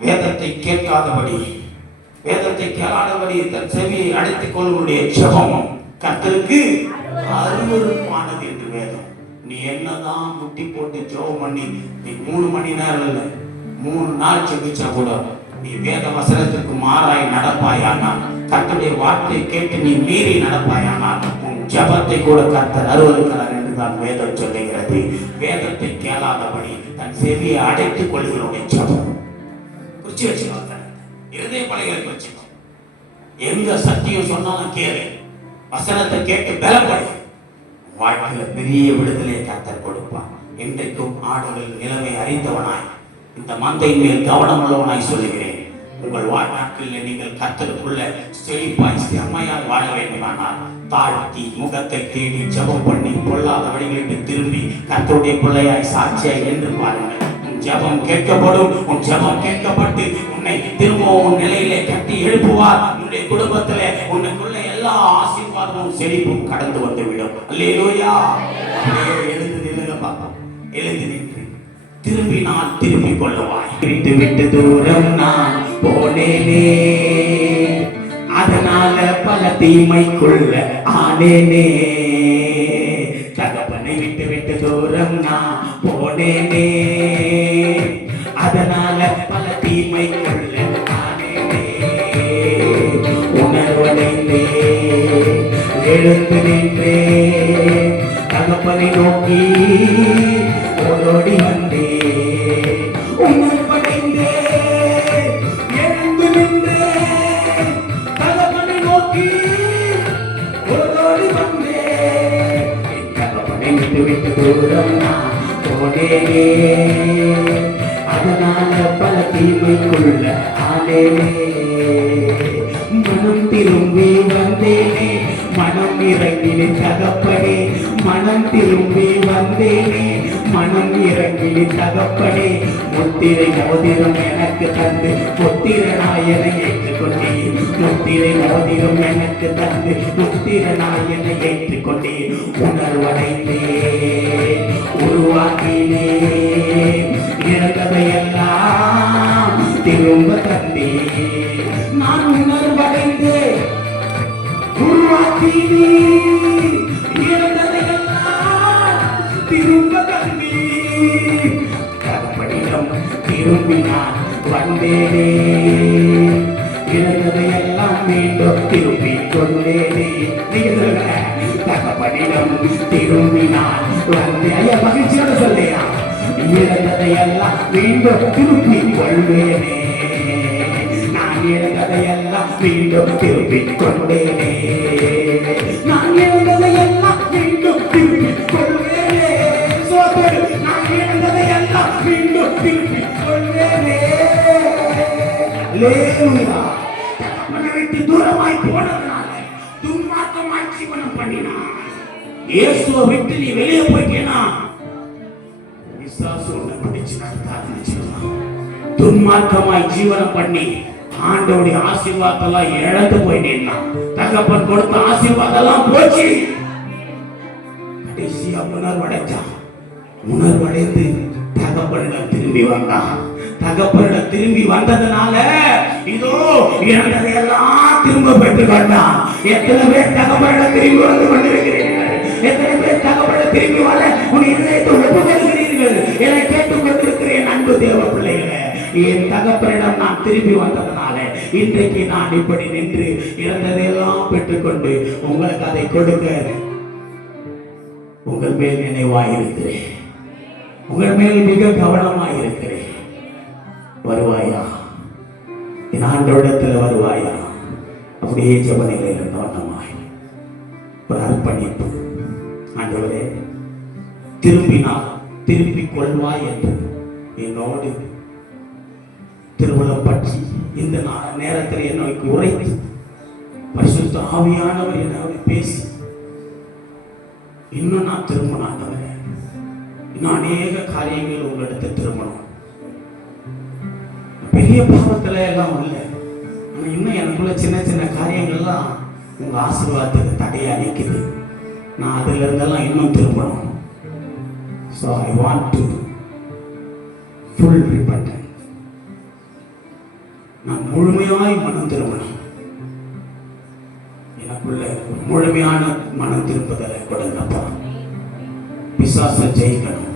வேதத்தை கேட்காதபடி, வேதத்தை கேளாதபடி தன் செவியை அடைத்துக் கொள்ளுடைய ஜெபம் கர்த்தருக்கு அருவருப்பானது என்று வேதம். நீ என்னதான் முட்டி போட்டு ஜெபம் பண்ணி நீ 3 மணி நேரம் இல்லை 3 நாள் ஜெபிச்சா கூட நீ வேத வசனத்திற்கு மாறாய் நடப்பாயானால், கர்த்தருடைய வார்த்தையை கேட்டு நீ மீறி நடப்பாயானால் உன் ஜெபத்தை கூட கர்த்தர் அருவருக்கிறார் என்று தான் வேதம் சொல்லுகிறது. வேதத்தை கேளாதபடி தன் செவியை அடைத்துக் கொள்ளுகிறவனுடைய ஜெபம் குறிச்சு வச்சுக்கோங்க. இருதய பலைகளை குறிச்சுக்கோ. எங்க சத்தியம் சொன்னாலும் கேளு, வசனத்தை கேட்டு பலப்படு. வாழ்க்கையில பெரிய விடுதலை கர்த்தர் கொடுப்பான். இன்றைக்கும் ஆடுகள் நிலைமை அறிந்தவனாய் இந்த மந்தையின் மேல் கவனம் உள்ளவனாய் சொல்லுகிறேன். உங்கள் வாழ்நாட்களில் நீங்கள் கர்த்தருக்குள்ள செழிப்பாய் செம்மையாய் வாழ வேண்டுமானால் தாழ்த்தி முகத்தை தேடி ஜெபம் பண்ணி பொல்லாத வழிகளுக்கு திரும்பி கர்த்தருடைய பிள்ளையாய் சாட்சியாய் என்று பாருங்கள். உன் ஜெபம் கேட்கப்படும். உன் ஜெபம் கேட்கப்பட்டு உன்னை திரும்பவும் உன் நிலையிலே கட்டி எழுப்புவார். உன்னுடைய குடும்பத்திலே உன்னுக்குள்ள எல்லா ஆசீர்வாதமும் செழிப்பும் கடந்து வந்துவிடும். அல்லேலூயா. எழுந்து நில்லுங்க பாப்போம். எழுந்து நின்று திரும்பி நான் திரும்பிக் கொள்ளுவாய். விட்டு விட்டு தூரம் நான் போனேனே, அதனால பல தீமைக்குள்ள ஆனேனே. தகப்பனை விட்டு விட்டு தூரம் நான் போனேனே, அதனால பல தீமைக்குள்ள ஆனேனே. உணர்வடைந்தே எழுந்து நின்றே, தகப்பனை நோக்கி ஓடோடி வந்தே. உணர்வடைந்தே எழுந்து நின்றே, தகப்பனை நோக்கி ஓடோடி வந்தே. தகப்பனை விட்டு விட்டு தூரம் நான் போனேனே, அதனால பல தீமைக்குள்ள ஆனேனே. மனம் திரும்பி வந்தேனே, மனம் இறங்கினே தகப்பனே. மனம் திரும்பி வந்தேனே, மனம் இறங்கினே தகப்பனே. முத்திரை மோதிரம் எனக்கு தந்து முத்திரனாயனை ஏற்றுக்கொண்டே. முத்திரை மோதிரம் எனக்கு தந்து முத்திரனாயனை ஏற்றுக்கொண்டே. உணர்வடைந்தே உருவாக்கினே, இழந்ததையெல்லாம் திரும்ப தந்தே. நான் உணர்வடைந்தே உருவாக்கினே, இழந்ததையெல்லாம் திரும்ப தந்தே. தகப்பனிடம் திரும்பி நான் வந்தேனே, இழந்ததையெல்லாம் மீண்டும் திரும்பி கொண்டேனே. தகப்பனிடம் திரும்பி நான் வந்தேன். ஐயா மகிழ்ச்சியோட சொல்லையா, இழந்ததையெல்லாம் மீண்டும் திருப்பி கொள்வேனே. நான் இழந்ததையெல்லாம் மீண்டும் திருப்பி கொண்டேனே. நான் இழந்ததையெல்லாம் மீண்டும் திருப்பி கொள்வேனே. சோதரு நான் இழந்ததையெல்லாம் மீண்டும் திருப்பி கொள்வேனே. அல்லேலூயா. தகப்பனை விட்டு தூரமாய் போனதுனால துன்மார்க்கமாய் ஜீவனம் பண்ணினான். இயேசுவை விட்டு நீ வெளியே போயிட்டேனா துன்மார்க்கமாய் ஜீவனம் பண்ணி ஆண்டவருடைய ஆசீர்வாதத்தெல்லாம் இழந்து போயிட்டேன்னா, தகப்பன் கொடுத்த ஆசீர்வாதெல்லாம் போச்சு. கடைசியா உணர்வடைஞ்சான். உணர்வடைந்து தகப்பனிடம் திரும்பி வந்தான். தகப்பனிடம் திரும்பி வந்ததுனால இதோ இழந்ததையெல்லாம் திரும்ப பெற்று கொண்டான். எத்தனை பேர் தகப்பனிடம் திரும்பி வந்து கொண்டிருக்கிறீர்கள்? எத்தனை பேர் தகப்பனிடம் திரும்பி வர உன் இதயத்தை ஒப்புக்கொள்கிறீர்கள்? என கேட்டுக் கொண்டிருக்கிறேன் அன்பு தேவ பிள்ளைகளே. என் தகப்பனிடம் நான் திரும்பி வந்ததனால இன்றைக்கு நான் இப்படி நின்று இழந்ததையெல்லாம் பெற்றுக்கொண்டு உங்களுக்கு அதை கொடுக்க உங்கள் மேல் நினைவாயிருக்கிறேன். உங்கள் மேல் மிக கவனமாயிருக்கிறேன். வருவாயா? என் ஆண்டவரிடத்தில் வருவாயா? அப்படியே ஜெபநிலையில் கவனமாய் ஒரு அர்ப்பணிப்பு. ஆண்டவரே, திரும்பினால் திருப்பிக் கொள்வாய் என்று என்னோடு திருமணம் பற்றி இந்த நேரத்தில் என்னை உரைத்து பரிசுத்த ஆவியானவர் என்னோடு பேசி இன்னும் நான் திருமணம். ஆண்டவரே, இன்னும் அநேக காரியங்கள் உங்களிடத்தில் திருமணம். பெரிய பாவத்துல எல்லாம் இல்லை, ஆனால் இன்னும் எனக்குள்ள சின்ன சின்ன காரியங்கள்லாம் உங்க ஆசீர்வாதத்துக்கு தடையா நிற்குது. நான் அதுல இருந்தெல்லாம் இன்னும் திரும்பணும். So I want to full repentance. நான் முழுமையாய் மனம் திரும்பணும். எனக்குள்ள முழுமையான மனம் திரும்புதலை கொடுங்கப்பா. பிசாசை ஜெயிக்கணும்.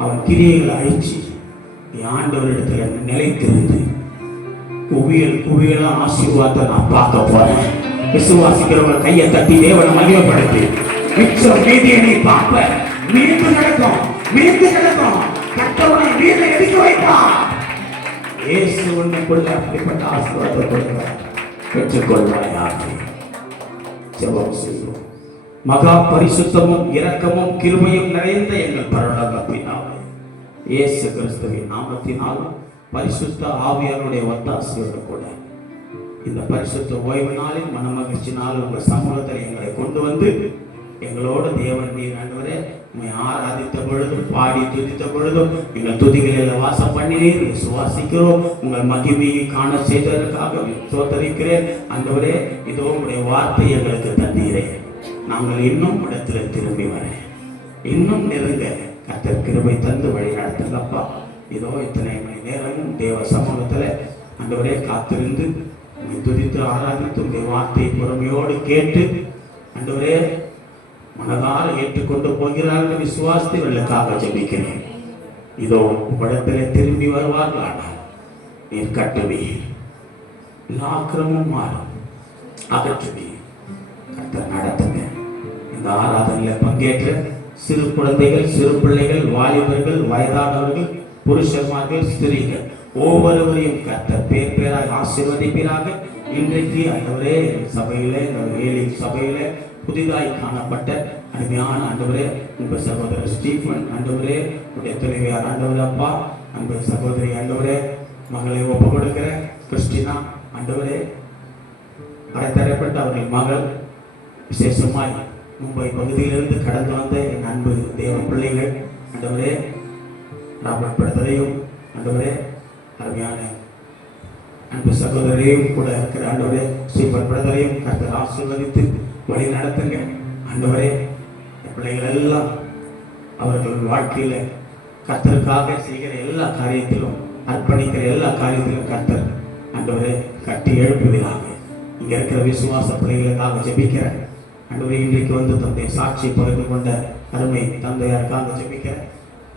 அவன் கிரியைகளை அழிச்சு ஆண்டவரிடத்துல நிலைத்திருந்து குவியல ஆசீர்வாதத்தை நான் பார்க்க போறேன். விசுவாசிக்கிறவங்க கையை தட்டி தேவனை மகிமைப்படுத்தி மிச்சம் மீதியை நீ பார்ப்ப. மீண்டு நடக்கும், மீண்டு நடக்கும். கர்த்தருடைய மீதை எடுத்து வைப்பான். இயேசு உன்னைக்குள்ள அப்படிப்பட்ட ஆசீர்வாதத்தை கொடுக்கிறார். பெற்றுக்கொள்வாயாக. ஜெபம் செய்வோம். மகா பரிசுத்தமும் இரக்கமும் கிருபையும் நிறைந்த எங்கள் பரலோக பிதாவே, இயேசு கிறிஸ்துவின் நாமத்தினாலும் பரிசுத்த ஆவியாருடைய ஒத்தாசையோடு கூட இந்த பரிசுத்த ஓய்வு நாளில் மனமகிழ்ச்சி நாள் உங்கள் சமூகத்தில் எங்களை கொண்டு வந்து எங்களோட தேவன் நீர் ஆண்டவரே உம்மை ஆராதித்த பொழுதும் பாடி துதித்த பொழுதும் எங்கள் துதிகளில் வாசம் பண்ணினீர். விசுவாசிக்கிறோம். உங்கள் மகிமையை காண செய்ததற்காக சோதரிக்கிறேன். ஆண்டவரே, இதோ உங்களுடைய வார்த்தை எங்களுக்கு தந்தீரே. நாங்கள் இன்னும் இடத்துல திரும்பி வரேன், இன்னும் நெருங்க கர்த்தர் கிருபை தந்து வழி நடத்துங்கப்பா. இதோ இத்தனை மணி நேரமும் தேவ சமூகத்தில் ஆண்டவரே காத்திருந்து துதித்து ஆராதித்து உங்களுடைய வார்த்தையை பொறுமையோடு கேட்டு ஆண்டவரே மனதால் ஏற்றுக்கொண்டு போகிறார்கள் விசுவாசத்திற்காக ஜெபிக்கிறேன். இதோ உங்களிடத்தில் திரும்பி வருவார்கள். ஆனால் நீர் கட்டுவீர், எல்லா அக்கிரமும் மாறும், அகற்றுவீர். கர்த்தர் நடத்துங்க. இந்த ஆராதனையில் பங்கேற்ற சிறு குழந்தைகள், சிறு பிள்ளைகள், வாலிபர்கள், வயதானவர்கள், புருஷன்மார்கள், ஸ்திரீகள் ஒவ்வொருவரையும் கர்த்தர் பேர் பேராக ஆசீர்வதிப்பீராக. இன்றைக்கு ஆண்டவரே சபையிலே, ஏழை சபையிலே புதிதாய் காணப்பட்ட அருமையான ஆண்டவரே உங்கள் சகோதரர் ஸ்டீஃபன் ஆண்டவரே, உடைய துணைவியார் ஆண்டவரே, அப்பா அன்பு சகோதரி ஆண்டவரே, மகளை ஒப்பு கொடுக்கிற கிறிஸ்டினா ஆண்டவரே, அரைத்தரப்பட்ட அவர்கள் மகள் விசேஷமாய் மும்பை பகுதியிலிருந்து கடந்து வந்த என் அன்பு தேவ பிள்ளைகள் ஆண்டவரே, ராபர்ட் பிரதரையும் ஆண்டவரே, அருமையான அன்பு சகோதரையும் கூட இருக்கிற ஆண்டவரே ஸ்டீஃபன் பிரதரையும் கர்த்தர் ஆசீர்வதித்து வழி நடத்துங்க. ஆண்டவரே, பிள்ளைகள் எல்லாம் அவர்கள் வாழ்க்கையில கர்த்தருக்காக செய்கிற எல்லா காரியத்திலும், அர்ப்பணிக்கிற எல்லா காரியத்திலும் கர்த்தர் ஆண்டவரே கட்டி எழுப்புவீராக. இங்க இருக்கிற விசுவாச பிள்ளைகளுக்காக ஜெபிக்கிறேன். ஆண்டவரே, இன்றைக்கு வந்து தந்தை சாட்சி பகிர்ந்து கொண்ட அருமை தந்தையாருக்காக ஜெபிக்கிறேன்.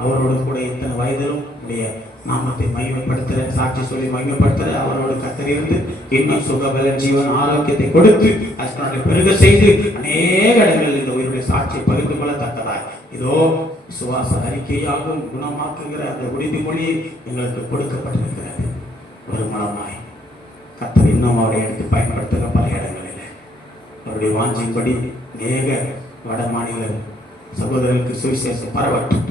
அவரோடு கூட இத்தனை வயதிலும் உடைய நாமத்தை மகிமைப்படுத்துற, சாட்சி சொல்லி மகிமைப்படுத்துற அவரோடு கர்த்தர் இருந்து இன்னும் சுகபல ஜீவன் ஆரோக்கியத்தை கொடுத்து அதனுடைய பெருக செய்து அநேக இடங்களில் இந்த உயிருடைய சாட்சியை பகிர்ந்து கொள்ளத்தக்கதாய் இதோ விசுவாச அறிக்கையாகவும் குணமாக்குகிற அந்த உறுதிமொழியை எங்களுக்கு கொடுக்கப்பட்டிருக்கிறது. ஒரு மனமாய் கர்த்தர் இன்னும் அவரை எடுத்து பயன்படுத்துகிற பல இடங்களில் அவருடைய வாஞ்சியின்படி அநேக வட மாநில சகோதரர்களுக்கு சுவிசேஷம் பரவட்டும்.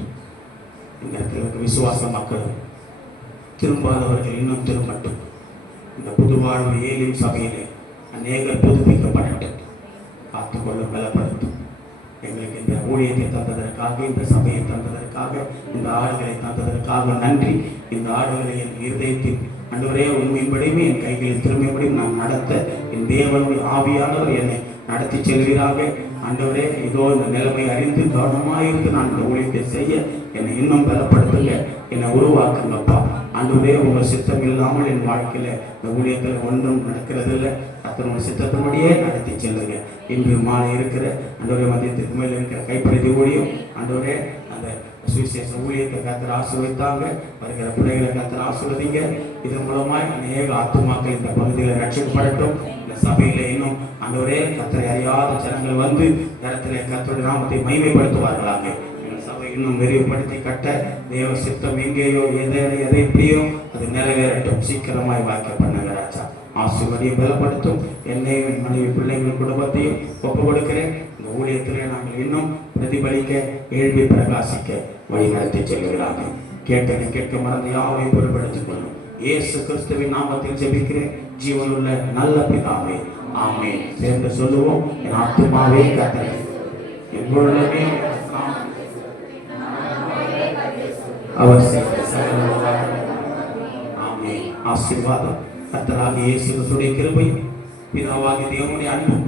இந்த இடத்துல விசுவாச மக்கள் திரும்பாதவர்கள் இன்னும் திரும்பட்டும். இந்த புதுவாழ்வு ஏலின் சபையிலே அநேகர் புதுப்பிக்கப்படட்டும். காத்துக்கொள்ளும், பலப்படுத்தும். எங்களுக்கு இந்த ஊழியத்தை தந்ததற்காக, இந்த சபையை தந்ததற்காக, இந்த ஆடுகளை தந்ததற்காக நன்றி. இந்த ஆடுகளை என் இருதயத்தில் ஆண்டவரே உண்மையின்படியுமே என் கைகளில் திரும்பியபடியும் நான் நடத்த என் தேவனுடைய ஆவியானவர் என்னை நடத்தி செல்வீராக. ஆண்டவரே, இதோ இந்த நிலைமை அறிந்து கவனமாயிருந்து நான் இந்த ஊழியத்தை செய்ய என்னை இன்னும் பலப்படுத்துங்க, என்னை உருவாக்குங்கப்பா. ஆண்டவரே, உங்கள் சித்தம் இல்லாமல் என் வாழ்க்கையில் இந்த ஊழியத்தில் ஒன்றும் நடக்கிறது இல்லை. அத்தனை சித்தத்தினுடையே நடத்தி செல்லுங்க. இன்று மாலை இருக்கிற ஆண்டவரே மதியத்துக்கு மேல் இருக்கிற கைப்பிரதி ஊழியம் ஆண்டவரே அந்த சுவிசேஷ ஊழியத்தை கர்த்தர் ஆசீர்வதித்தாங்க. வருகிற பிள்ளைகளை கர்த்தர் ஆசீர்வதிங்க. இது மூலமாய் அநேக ஆத்துமாக்கள் இந்த பகுதியில் ரட்சிக்கப்படட்டும். இந்த சபையில இன்னும் ஆண்டவரே கர்த்தரை அறியாத ஜனங்கள் வந்து இடத்துல கர்த்தருடைய நாமத்தை மகிமைப்படுத்துவார்களாக. எங்கள் சபை இன்னும் விரிவுபடுத்தி கட்ட தேவ சித்தம் எங்கேயோ எதை எப்படியோ அது நிறைவேறட்டும். சீக்கிரமாய் வாய்க்க பண்ணுங்க ராஜா. ஆசீர்வதியை பலப்படுத்தும். என்னையும் என் மனைவி பிள்ளைகள் குடும்பத்தையும் ஒப்பு கொடுக்கிறேன். இந்த ஊழியத்திலே நாங்கள் இன்னும் பிரதிபலிக்க, எழுப்பி பிரகாசிக்க வழி நடத்தி செல்கிறார்கள். கேட்டனை கேட்க மறந்து யாவையும் பொருட்படுத்திக் கொள்ளும். இயேசு கிறிஸ்துவின் நாமத்தில் ஜெபிக்கிறேன் ஜீவனுள்ள நல்ல பிதாவே, ஆமென். சேர்ந்து சொல்லுவோம். என் ஆத்துமாவே கர்த்தரை எப்பொழுதுமே அவர் ஆமென். ஆசீர்வாதம் கர்த்தராகிய இயேசு கிறிஸ்துவின் கிருபையும் பிதாவாகிய தேவனுடைய அன்பும்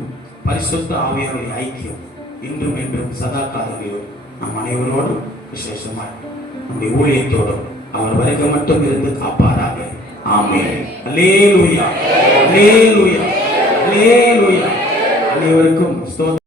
பரிசுத்த ஆவியாருடைய ஐக்கியம் இன்றும் என்றும் சதா காலங்களிலும் நம் அனைவரோடும் விசேஷமாய் நம்முடைய ஊழியத்தோடும் அவர் வரைக்கும் மட்டும் இருந்து காப்பாராக. ஆமென். அல்லேலூயா, அல்லேலூயா, அல்லேலூயா. அனைவருக்கும் ஸ்தோத்திரம்.